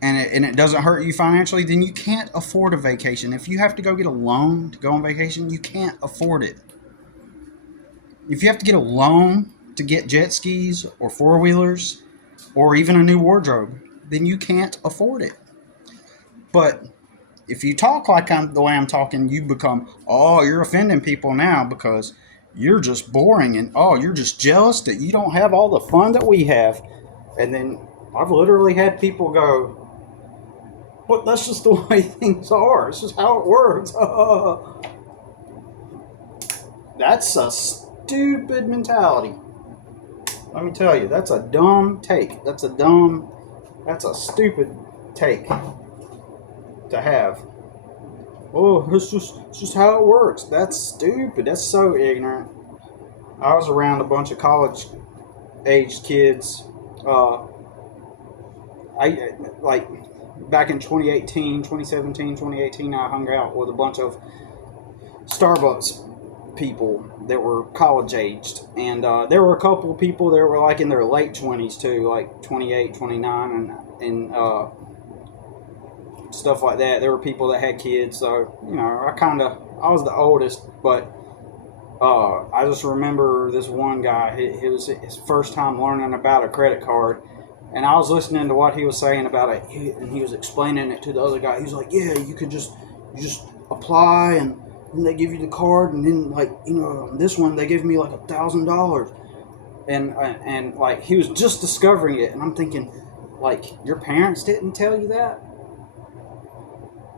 and it doesn't hurt you financially, then you can't afford a vacation. If you have to go get a loan to go on vacation, you can't afford it. If you have to get a loan to get jet skis or four wheelers or even a new wardrobe, then you can't afford it. But if you talk like the way I'm talking, you become, oh, you're offending people now because you're just boring, and oh, you're just jealous that you don't have all the fun that we have. And then I've literally had people go, but that's just the way things are. It's just how it works. That's a stupid mentality. Let me tell you, that's a dumb take. That's a stupid take to have. Oh, it's just how it works. That's stupid. That's so ignorant. I was around a bunch of college aged kids. I like back in 2018, 2017, 2018, I hung out with a bunch of Starbucks people that were college aged, and there were a couple of people that were like in their late 20s too, like 28, 29, and stuff like that. There were people that had kids, so I was the oldest, but I just remember this one guy. It was his first time learning about a credit card, and I was listening to what he was saying about it, and he was explaining it to the other guy. He was like, "Yeah, you just apply, and then they give you the card, and then this one they give me like $1,000." And like he was just discovering it, and I'm thinking, like, your parents didn't tell you that?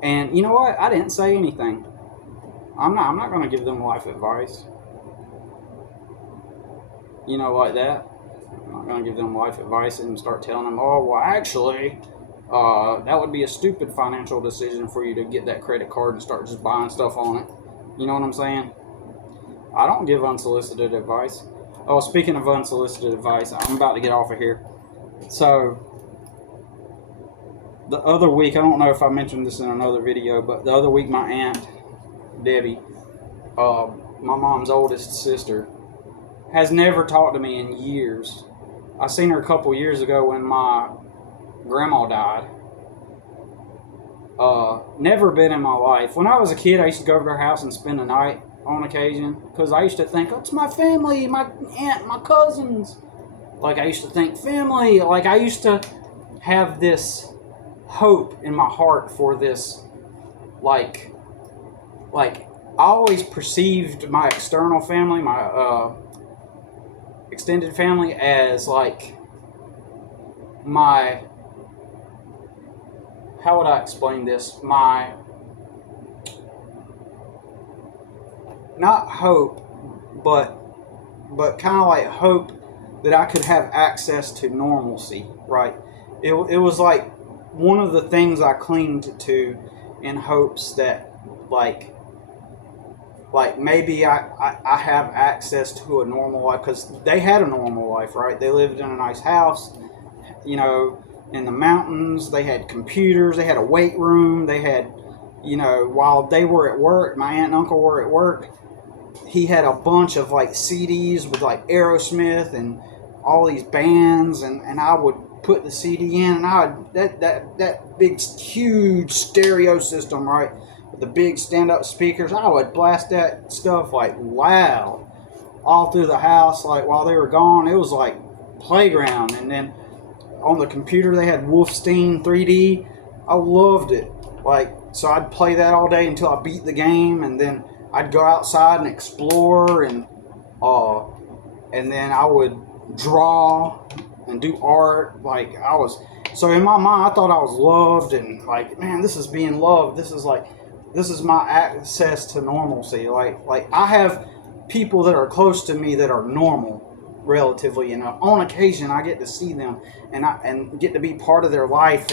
And you know what? I didn't say anything. I'm not going to give them life advice. Like that. I'm not going to give them life advice and start telling them, oh, well, actually, that would be a stupid financial decision for you to get that credit card and start just buying stuff on it. You know what I'm saying? I don't give unsolicited advice. Oh, speaking of unsolicited advice, I'm about to get off of here. So, the other week, I don't know if I mentioned this in another video, but the other week my aunt, Debbie, my mom's oldest sister, has never talked to me in years. I seen her a couple years ago when my grandma died. Never been in my life. When I was a kid, I used to go over to her house and spend the night on occasion, because I used to think, oh, it's my family, my aunt, my cousins. Like, I used to think family. Like, I used to have this hope in my heart for this, like I always perceived my external family, my extended family, as like my, how would I explain this? My, not hope, but kind of like hope that I could have access to normalcy, right? It was like one of the things I clinged to in hopes that like maybe I have access to a normal life, because they had a normal life, right? They lived in a nice house, in the mountains. They had computers, they had a weight room, they had, while they were at work, my aunt and uncle were at work, he had a bunch of like CDs with like Aerosmith and all these bands, and I would put the CD in, and that big huge stereo system, right, with the big stand-up speakers, I would blast that stuff like loud all through the house. Like while they were gone, it was like playground. And then on the computer they had Wolfenstein 3D. I loved it. Like, so I'd play that all day until I beat the game, and then I'd go outside and explore, and then I would draw and do art. Like, so in my mind I thought I was loved, and like, man, this is being loved. This is my access to normalcy. Like I have people that are close to me that are normal relatively, and on occasion I get to see them and get to be part of their life,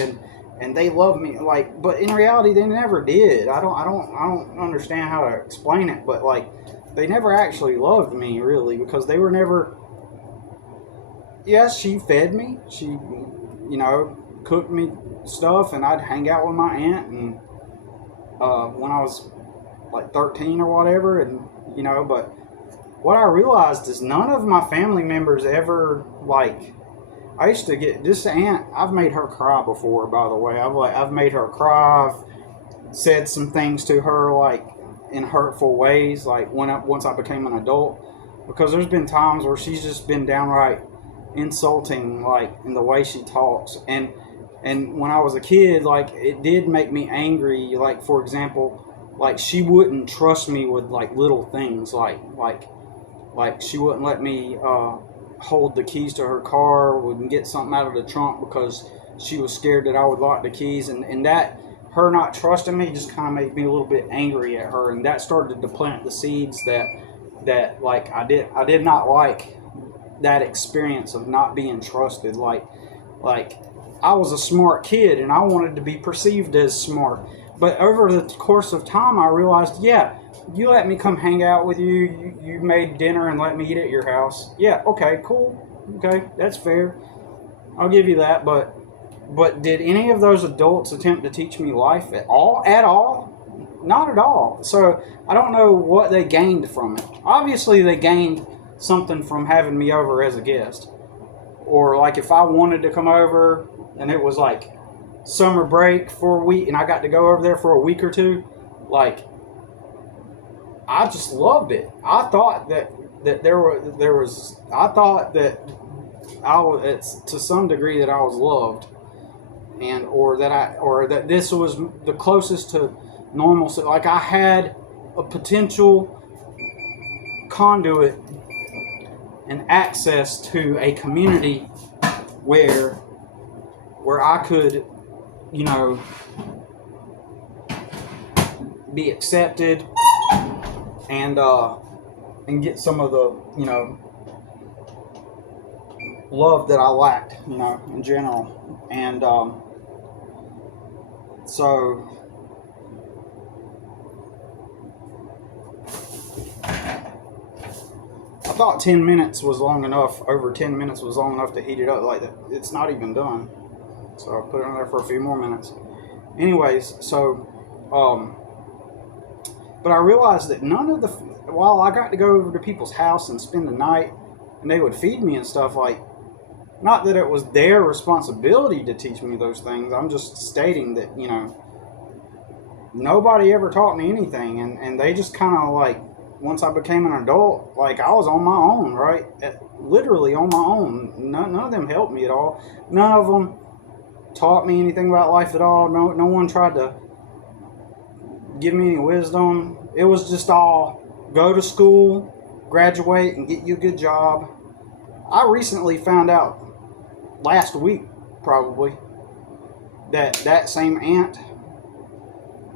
and they love me. Like, but in reality they never did. I don't understand how to explain it, but like, they never actually loved me really, because they were never. Yes, she fed me. She, cooked me stuff, and I'd hang out with my aunt, and when I was like 13 or whatever, and but what I realized is none of my family members ever, like, I used to get this aunt. I've made her cry before, by the way. I've made her cry. I've said some things to her like in hurtful ways, like once I became an adult, because there's been times where she's just been downright insulting, like in the way she talks, and when I was a kid, like, it did make me angry. Like, for example, like, she wouldn't trust me with like little things, like she wouldn't let me hold the keys to her car, wouldn't get something out of the trunk because she was scared that I would lock the keys, and that, her not trusting me, just kind of made me a little bit angry at her, and that started to plant the seeds that like I did not like that experience of not being trusted. Like I was a smart kid and I wanted to be perceived as smart, but over the course of time I realized, yeah, you let me come hang out with you, you made dinner and let me eat at your house, yeah, okay, cool, okay, that's fair, I'll give you that, but did any of those adults attempt to teach me life at all? Not at all. So I don't know what they gained from it. Obviously they gained something from having me over as a guest, or like if I wanted to come over and it was like summer break for a week and I got to go over there for a week or two, like, I just loved it. I thought that I thought that it's to some degree that I was loved, and or that this was the closest to normalcy. Like, I had a potential conduit and access to a community where I could, be accepted and get some of the, love that I lacked, in general. And so I thought 10 minutes was long enough. Over 10 minutes was long enough to heat it up. Like, it's not even done. So I put it in there for a few more minutes. Anyways, so but I realized that while I got to go over to people's house and spend the night, and they would feed me and stuff, like, not that it was their responsibility to teach me those things. I'm just stating that, nobody ever taught me anything, and they just kind of, like, once I became an adult, like, I was on my own, right? Literally on my own. None of them helped me at all. None of them taught me anything about life at all. No one tried to give me any wisdom. It was just all go to school, graduate, and get you a good job. I recently found out, last week probably, that same aunt,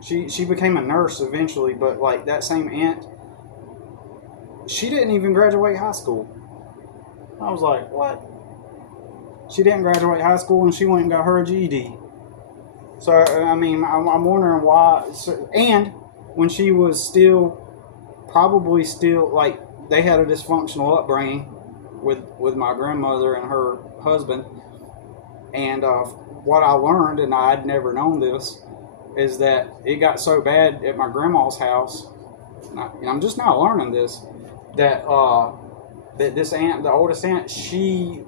she became a nurse eventually, but like, that same aunt, she didn't even graduate high school. I was like, what? She didn't graduate high school and she went and got her a GED. So, I mean, I'm wondering why. And when she was probably still, like, they had a dysfunctional upbringing with my grandmother and her husband. And what I learned, and I had never known this, is that it got so bad at my grandma's house, and I'm just now learning this, that this aunt, the oldest aunt, she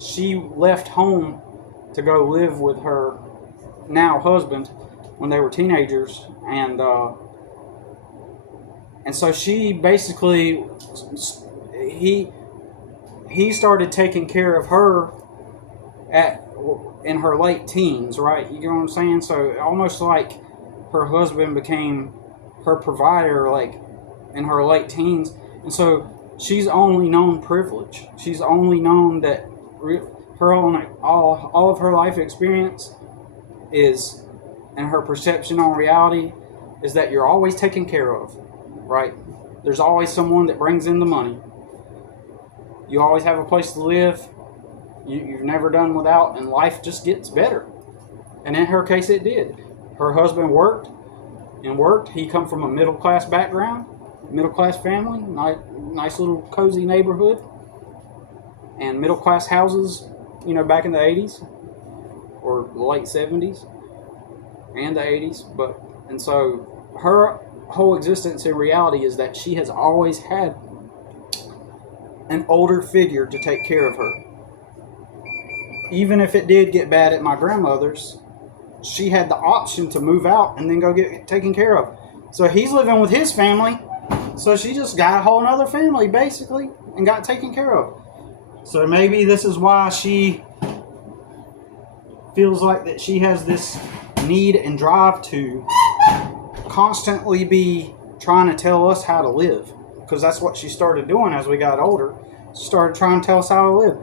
she left home to go live with her now husband when they were teenagers, and so she basically he started taking care of her in her late teens, right? You know what I'm saying? So almost like her husband became her provider, like in her late teens, and so she's only known privilege. She's only known that her own all of her life experience is, and her perception on reality is that you're always taken care of, right? There's always someone that brings in the money. You always have a place to live. You've never done without, and life just gets better. And in her case, it did. Her husband worked and worked. He come from a middle class background, middle class family, nice little cozy neighborhood, and middle class houses. You know, back in the '80s or the late '70s and the '80s. And so her whole existence in reality is that she has always had an older figure to take care of her. Even if it did get bad at my grandmother's, she had the option to move out and then go get taken care of. So he's living with his family, so she just got a whole other family basically and got taken care of. So maybe this is why she feels like that she has this need and drive to constantly be trying to tell us how to live, because that's what she started doing as we got older. She started trying to tell us how to live.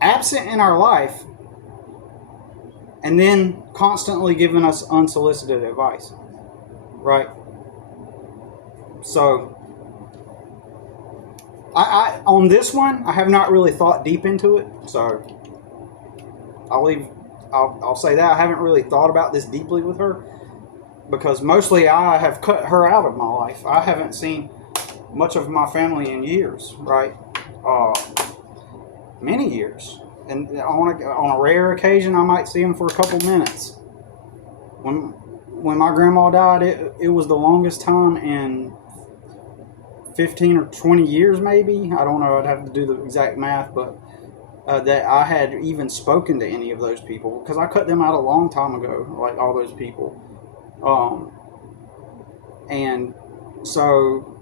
Absent in our life, and then constantly giving us unsolicited advice, right? So I on this one, I have not really thought deep into it, so I'll say that I haven't really thought about this deeply with her, because mostly I have cut her out of my life. I haven't seen much of my family in years, right? Many years. And on a rare occasion, I might see them for a couple minutes. When my grandma died, it was the longest time in 15 or 20 years, maybe. I don't know. I'd have to do the exact math, but that I had even spoken to any of those people, because I cut them out a long time ago, like all those people. And so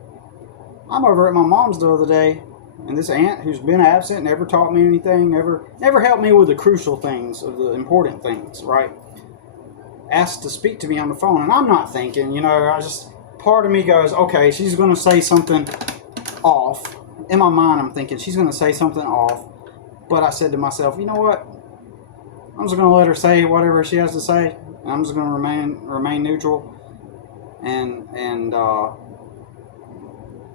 I'm over at my mom's the other day, and this aunt who's been absent, never taught me anything, never helped me with the crucial things, of the important things, right? Asked to speak to me on the phone, and I'm not thinking, part of me goes, okay, she's going to say something off. In my mind, I'm thinking she's going to say something off, but I said to myself, you know what? I'm just going to let her say whatever she has to say, and I'm just going to remain neutral, and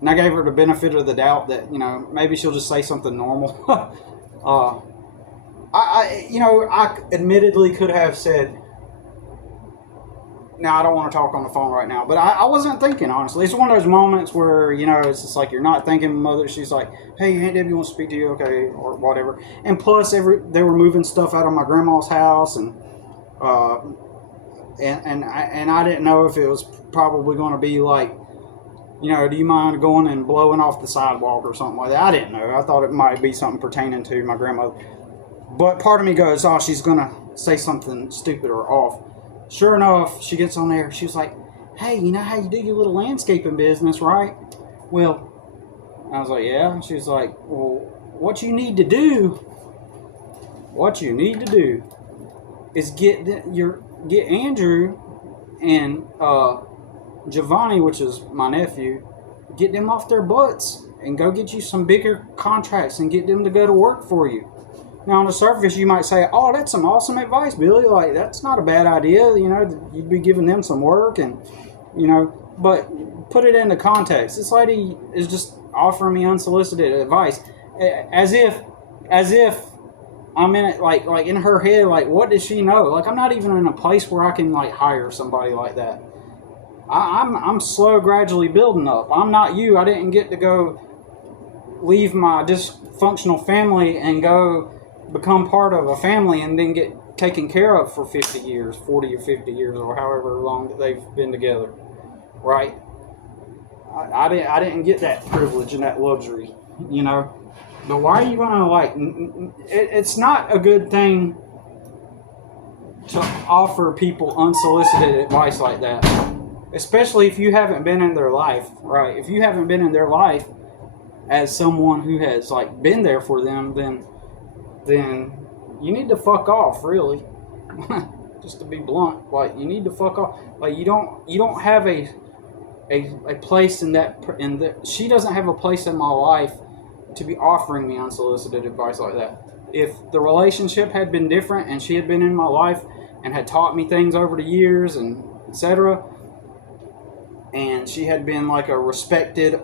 I gave her the benefit of the doubt that, maybe she'll just say something normal. I admittedly could have said, no, I don't want to talk on the phone right now. But I wasn't thinking, honestly. It's one of those moments where, it's just like you're not thinking. Mother, she's like, hey, Aunt Debbie wants to speak to you, okay, or whatever. And plus, they were moving stuff out of my grandma's house, and I didn't know if it was probably going to be like, do you mind going and blowing off the sidewalk or something like that? I didn't know. I thought it might be something pertaining to my grandmother. But part of me goes, oh, she's going to say something stupid or off. Sure enough, she gets on there. She's like, hey, you know how you do your little landscaping business, right? Well, I was like, yeah. She's like, well, what you need to do is get Andrew and Giovanni, which is my nephew, get them off their butts and go get you some bigger contracts and get them to go to work for you. Now, on the surface, you might say, oh, that's some awesome advice, Billy. Like, that's not a bad idea. You'd be giving them some work and, but put it into context. This lady is just offering me unsolicited advice as if I'm in it, like in her head, like, what does she know? Like, I'm not even in a place where I can, like, hire somebody like that. I'm slow, gradually building up. I'm not you. I didn't get to go leave my dysfunctional family and go become part of a family and then get taken care of for 50 years, 40 or 50 years, or however long that they've been together, right? I didn't get that privilege and that luxury, But why are you gonna it's not a good thing to offer people unsolicited advice like that, especially if you haven't been in their life, right? If you haven't been in their life as someone who has like been there for them, then you need to fuck off, really. Just to be blunt, like you need to fuck off. Like you don't have a place she doesn't have a place in my life to be offering me unsolicited advice like that. If the relationship had been different and she had been in my life and had taught me things over the years and etc., and she had been like a respected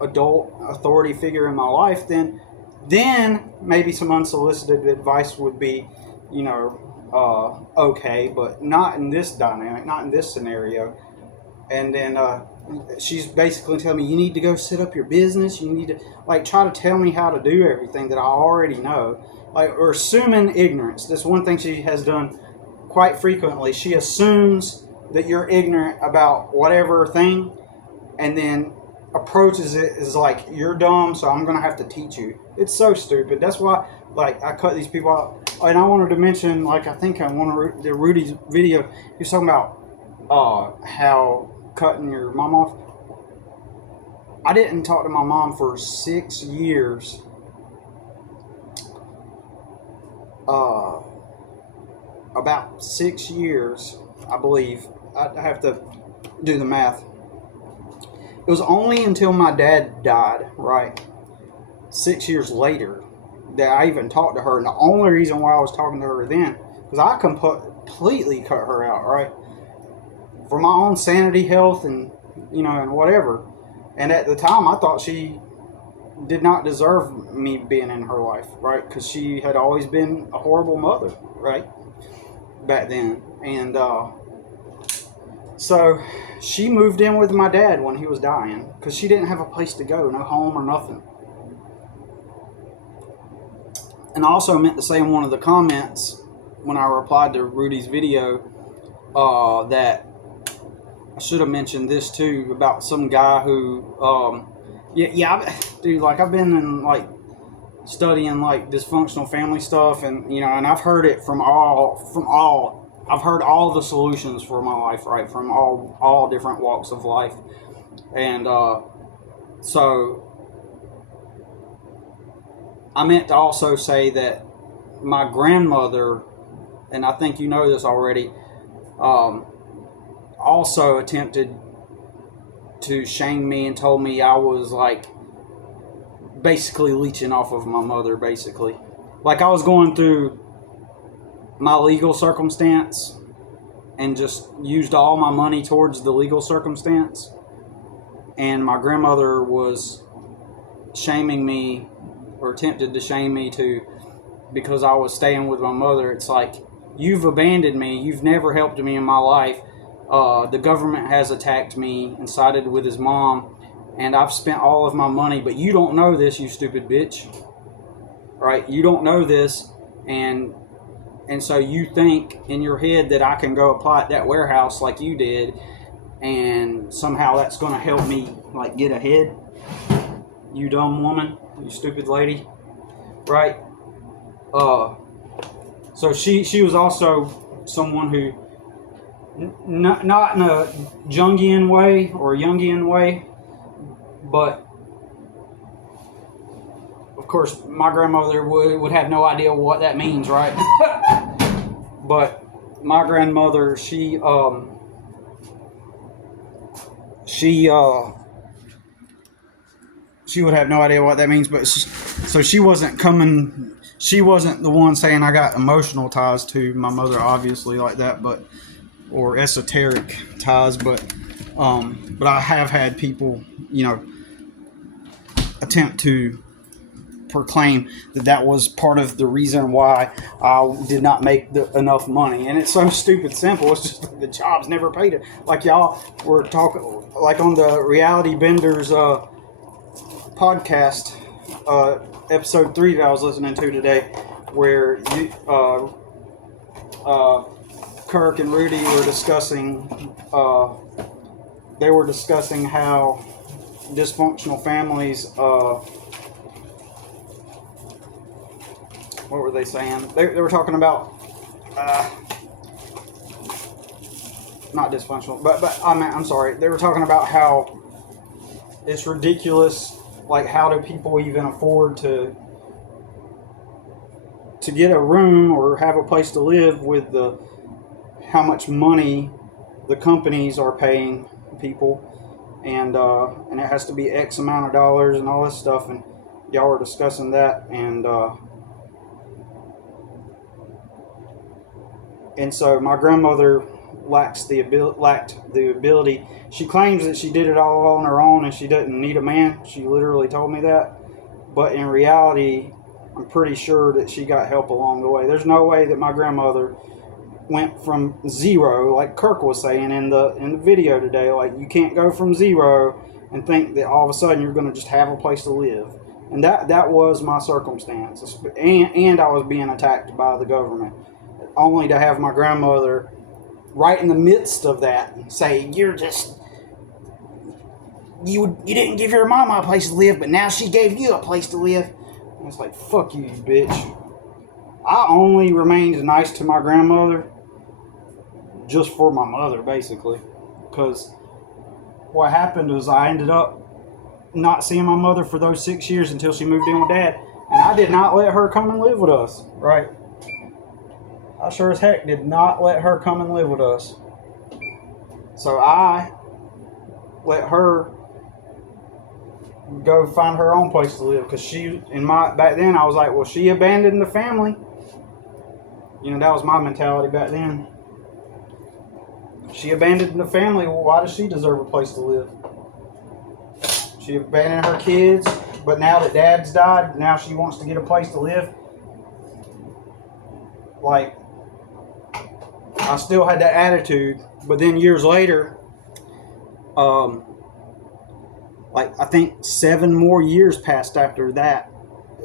adult authority figure in my life, then maybe some unsolicited advice would be, okay, but not in this dynamic, not in this scenario. And then she's basically telling me, you need to go set up your business. You need to try to tell me how to do everything that I already know, or assuming ignorance. That's one thing she has done quite frequently. She assumes that you're ignorant about whatever thing, and then approaches it as like, you're dumb, so I'm gonna have to teach you. It's so stupid. That's why I cut these people out. And I wanted to mention, I think on one of the Rudy's video, he was talking about how cutting your mom off. I didn't talk to my mom for 6 years. About 6 years, I believe. I have to do the math. It was only until my dad died, right, 6 years later, that I even talked to her. And the only reason why I was talking to her then, because I completely cut her out, right, for my own sanity, health, and and whatever. And at the time, I thought she did not deserve me being in her life, right, because she had always been a horrible mother, right, back then. And so she moved in with my dad when he was dying, because she didn't have a place to go, no home or nothing. And I also meant to say in one of the comments when I replied to Rudy's video that I should have mentioned this too, about some guy who, dude, I've been in studying dysfunctional family stuff, and and I've heard it from all. I've heard all the solutions for my life, right, from all different walks of life, and so I meant to also say that my grandmother, and I think you know this already, also attempted to shame me and told me I was basically leeching off of my mother, basically. I was going through my legal circumstance and just used all my money towards the legal circumstance. And my grandmother was shaming me, or attempted to shame me too, because I was staying with my mother. It's like, you've abandoned me. You've never helped me in my life. The government has attacked me and sided with his mom, and I've spent all of my money, but you don't know this, you stupid bitch. Right? You don't know this, and so you think in your head that I can go apply at that warehouse like you did, and somehow that's going to help me get ahead. You dumb woman, you stupid lady, right? So she was also someone who, not in a Jungian way or Jungian way, but of course my grandmother would have no idea what that means, right? But my grandmother, she would have no idea what that means, but so she wasn't the one saying I got emotional ties to my mother, obviously, like that, or esoteric ties, but I have had people, attempt to proclaim that was part of the reason why I did not make enough money. And it's so stupid simple. It's just the jobs never paid it. Y'all were talking, on the Reality Benders podcast, episode 3 that I was listening to today, where Kirk and Rudy were discussing, how dysfunctional families what were they saying? They were talking about not dysfunctional, but I'm sorry. They were talking about how it's ridiculous. Like, how do people even afford to get a room or have a place to live with how much money the companies are paying people, and it has to be X amount of dollars and all this stuff, and y'all were discussing that, and so my grandmother lacked the ability. She claims that she did it all on her own and she doesn't need a man. She literally told me that, but in reality, I'm pretty sure that she got help along the way. There's no way that my grandmother went from zero, like Kirk was saying in the video today. Like, you can't go from zero and think that all of a sudden you're going to just have a place to live. And that was my circumstance. And I was being attacked by the government, only to have my grandmother right in the midst of that say, you didn't give your mama a place to live, but now she gave you a place to live. And it's like, fuck you, bitch. I only remained nice to my grandmother just for my mother, basically, because what happened was I ended up not seeing my mother for those 6 years until she moved in with Dad, and I did not let her come and live with us, right? I sure as heck did not let her come and live with us. So I let her go find her own place to live, because back then I was like, well, she abandoned the family. You know, that was my mentality back then. She abandoned the family. Well, why does she deserve a place to live? She abandoned her kids, but now that Dad's died, now she wants to get a place to live. Like, I still had that attitude, but then years later, like, I think 7 more years passed after that,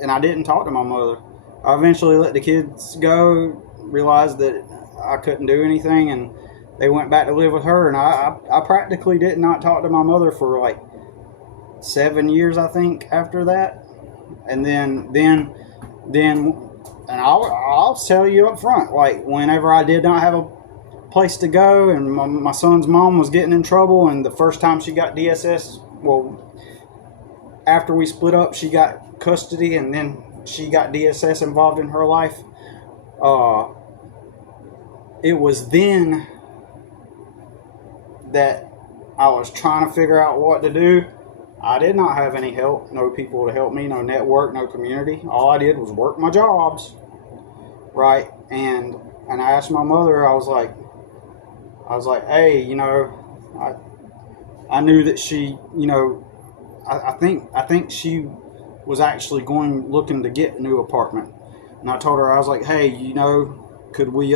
and I didn't talk to my mother. I eventually let the kids go, realized that I couldn't do anything, and they went back to live with her, and I practically did not talk to my mother for like 7 years, I think, after that. And then and I'll tell you up front, like, whenever I did not have a place to go, and my son's mom was getting in trouble, and the first time she got DSS, well, after we split up, she got custody, and then she got DSS involved in her life. It was then that I was trying to figure out what to do. I did not have any help, no people to help me, no network, no community. All I did was work my jobs, right? And I asked my mother, I was like, hey, you know, I knew that she, you know, I think she was actually looking to get a new apartment. And I told her, I was like, hey, you know, could we,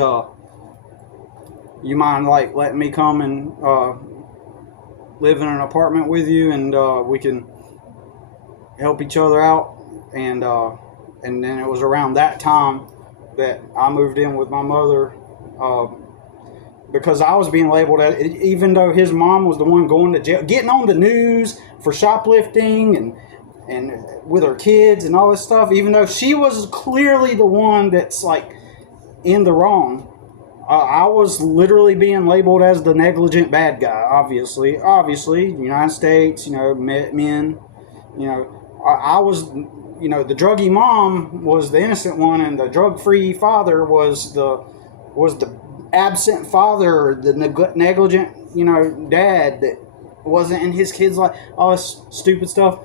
you mind, like, letting me come and live in an apartment with you, and we can help each other out. And then it was around that time that I moved in with my mother, because I was being labeled as, even though his mom was the one going to jail, getting on the news for shoplifting and with her kids and all this stuff, even though she was clearly the one that's like in the wrong. I was literally being labeled as the negligent bad guy, obviously, United States, you know, men, you know, I was, you know, the druggy mom was the innocent one, and the drug-free father was the absent father, the negligent, you know, dad that wasn't in his kid's life, all this stupid stuff.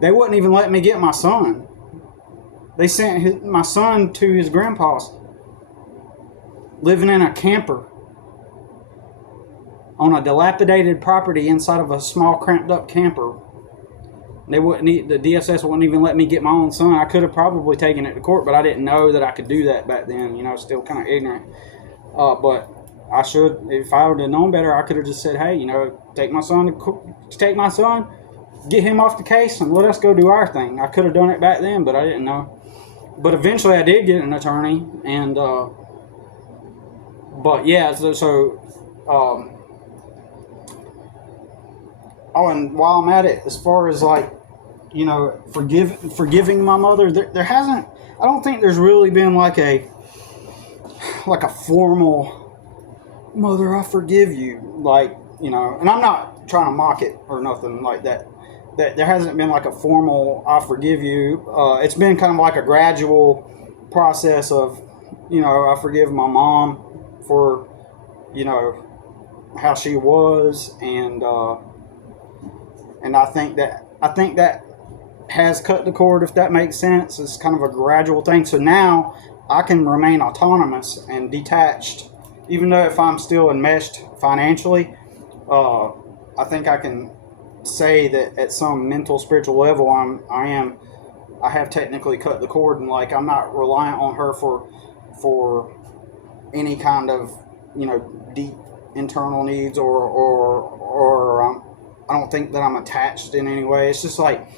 They wouldn't even let me get my son. They sent my son to his grandpa's, living in a camper on a dilapidated property inside of a small, cramped up camper. The DSS wouldn't even let me get my own son. I could have probably taken it to court, but I didn't know that I could do that back then. You know, still kind of ignorant. But I should, if I would have known better, I could have just said, hey, you know, take my son, get him off the case, and let us go do our thing. I could have done it back then, but I didn't know. But eventually I did get an attorney, and but yeah, oh, and while I'm at it, as far as like forgiving my mother. There hasn't. I don't think there's really been like a formal mother, I forgive you. And I'm not trying to mock it or nothing like that. That there hasn't been like a formal I forgive you. It's been kind of like a gradual process of, I forgive my mom for, you know, how she was, and I think that has cut the cord, if that makes sense. It's kind of a gradual thing. So now I can remain autonomous and detached, even though if I'm still enmeshed financially. Uh, I think I can say that at some mental, spiritual level, I have technically cut the cord, and like I'm not reliant on her for any kind of deep internal needs, or I don't think that I'm attached in any way. It's just like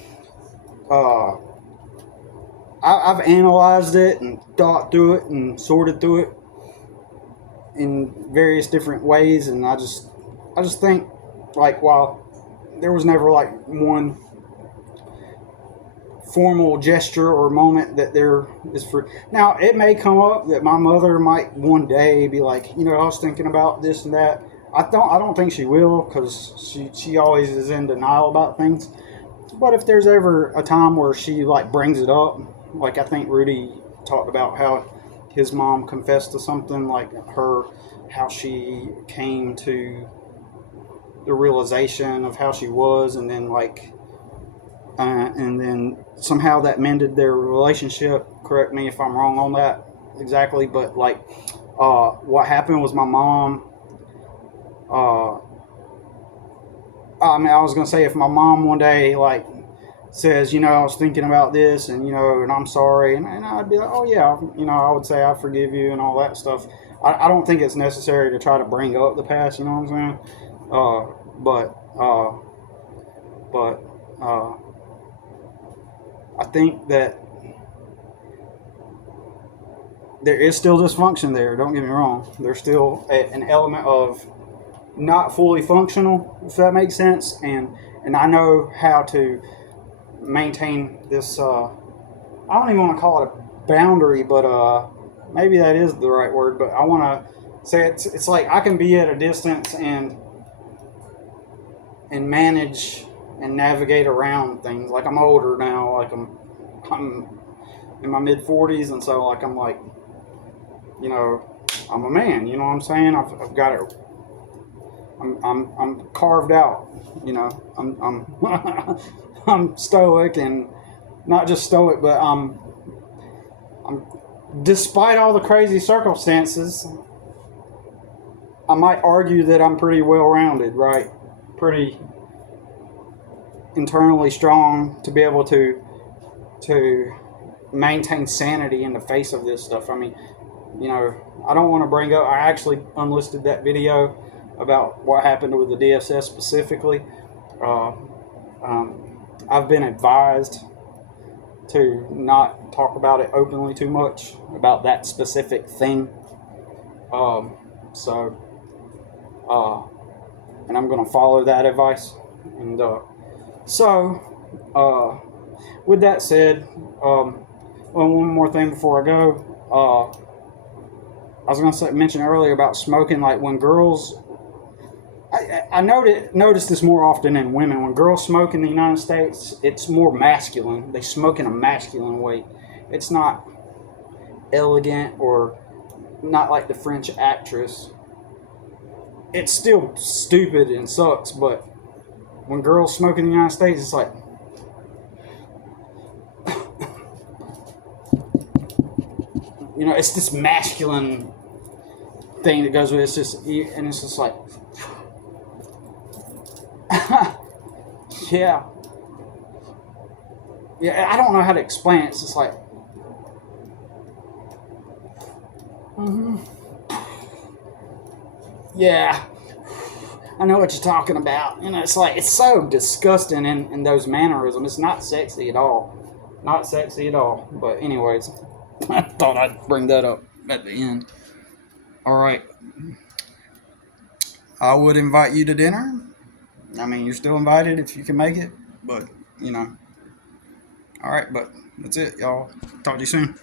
uh, I've analyzed it and thought through it and sorted through it in various different ways, and I just think, like, while there was never like one formal gesture or moment that there is for now, it may come up that my mother might one day be like, I was thinking about this and that. I don't think she will, because she always is in denial about things. But if there's ever a time where she like brings it up, like I think Rudy talked about how his mom confessed to something, like how she came to the realization of how she was, and then somehow that mended their relationship. Correct me if I'm wrong on that exactly, but what happened was my mom. Uh, I was gonna say, if my mom one day like says, I was thinking about this, and I'm sorry, and I'd be like, oh yeah, I would say I forgive you and all that stuff. I don't think it's necessary to try to bring up the past. You know what I'm saying? But but I think that there is still dysfunction there. Don't get me wrong. There's still an element of not fully functional, if that makes sense. And I know how to maintain this. I don't even want to call it a boundary, but maybe that is the right word. But I want to say it's like I can be at a distance and manage and navigate around things. Like I'm older now. Like I'm in my mid 40s, and so like I'm like, I'm a man. You know what I'm saying? I've got it. I'm carved out. I'm I'm stoic, and not just stoic, but I'm despite all the crazy circumstances, I might argue that I'm pretty well rounded, right? Pretty internally strong to be able to maintain sanity in the face of this stuff. I mean, I don't want to bring up. I actually unlisted that video about what happened with the DSS specifically. Uh, I've been advised to not talk about it openly too much about that specific thing. So, and I'm going to follow that advice. And so, with that said, one more thing before I go. I was going to mention earlier about smoking. Like when girls, I noticed this more often in women. When girls smoke in the United States, it's more masculine. They smoke in a masculine way. It's not elegant, or not like the French actress. It's still stupid and sucks, but when girls smoke in the United States, it's like, it's this masculine thing that goes with it. It's just like, yeah. Yeah, I don't know how to explain it. It's just like, yeah, I know what you're talking about. It's like, it's so disgusting in those mannerisms. It's not sexy at all. Not sexy at all. But anyways, I thought I'd bring that up at the end. All right. I would invite you to dinner. I mean, you're still invited if you can make it. But, All right, but that's it, y'all. Talk to you soon.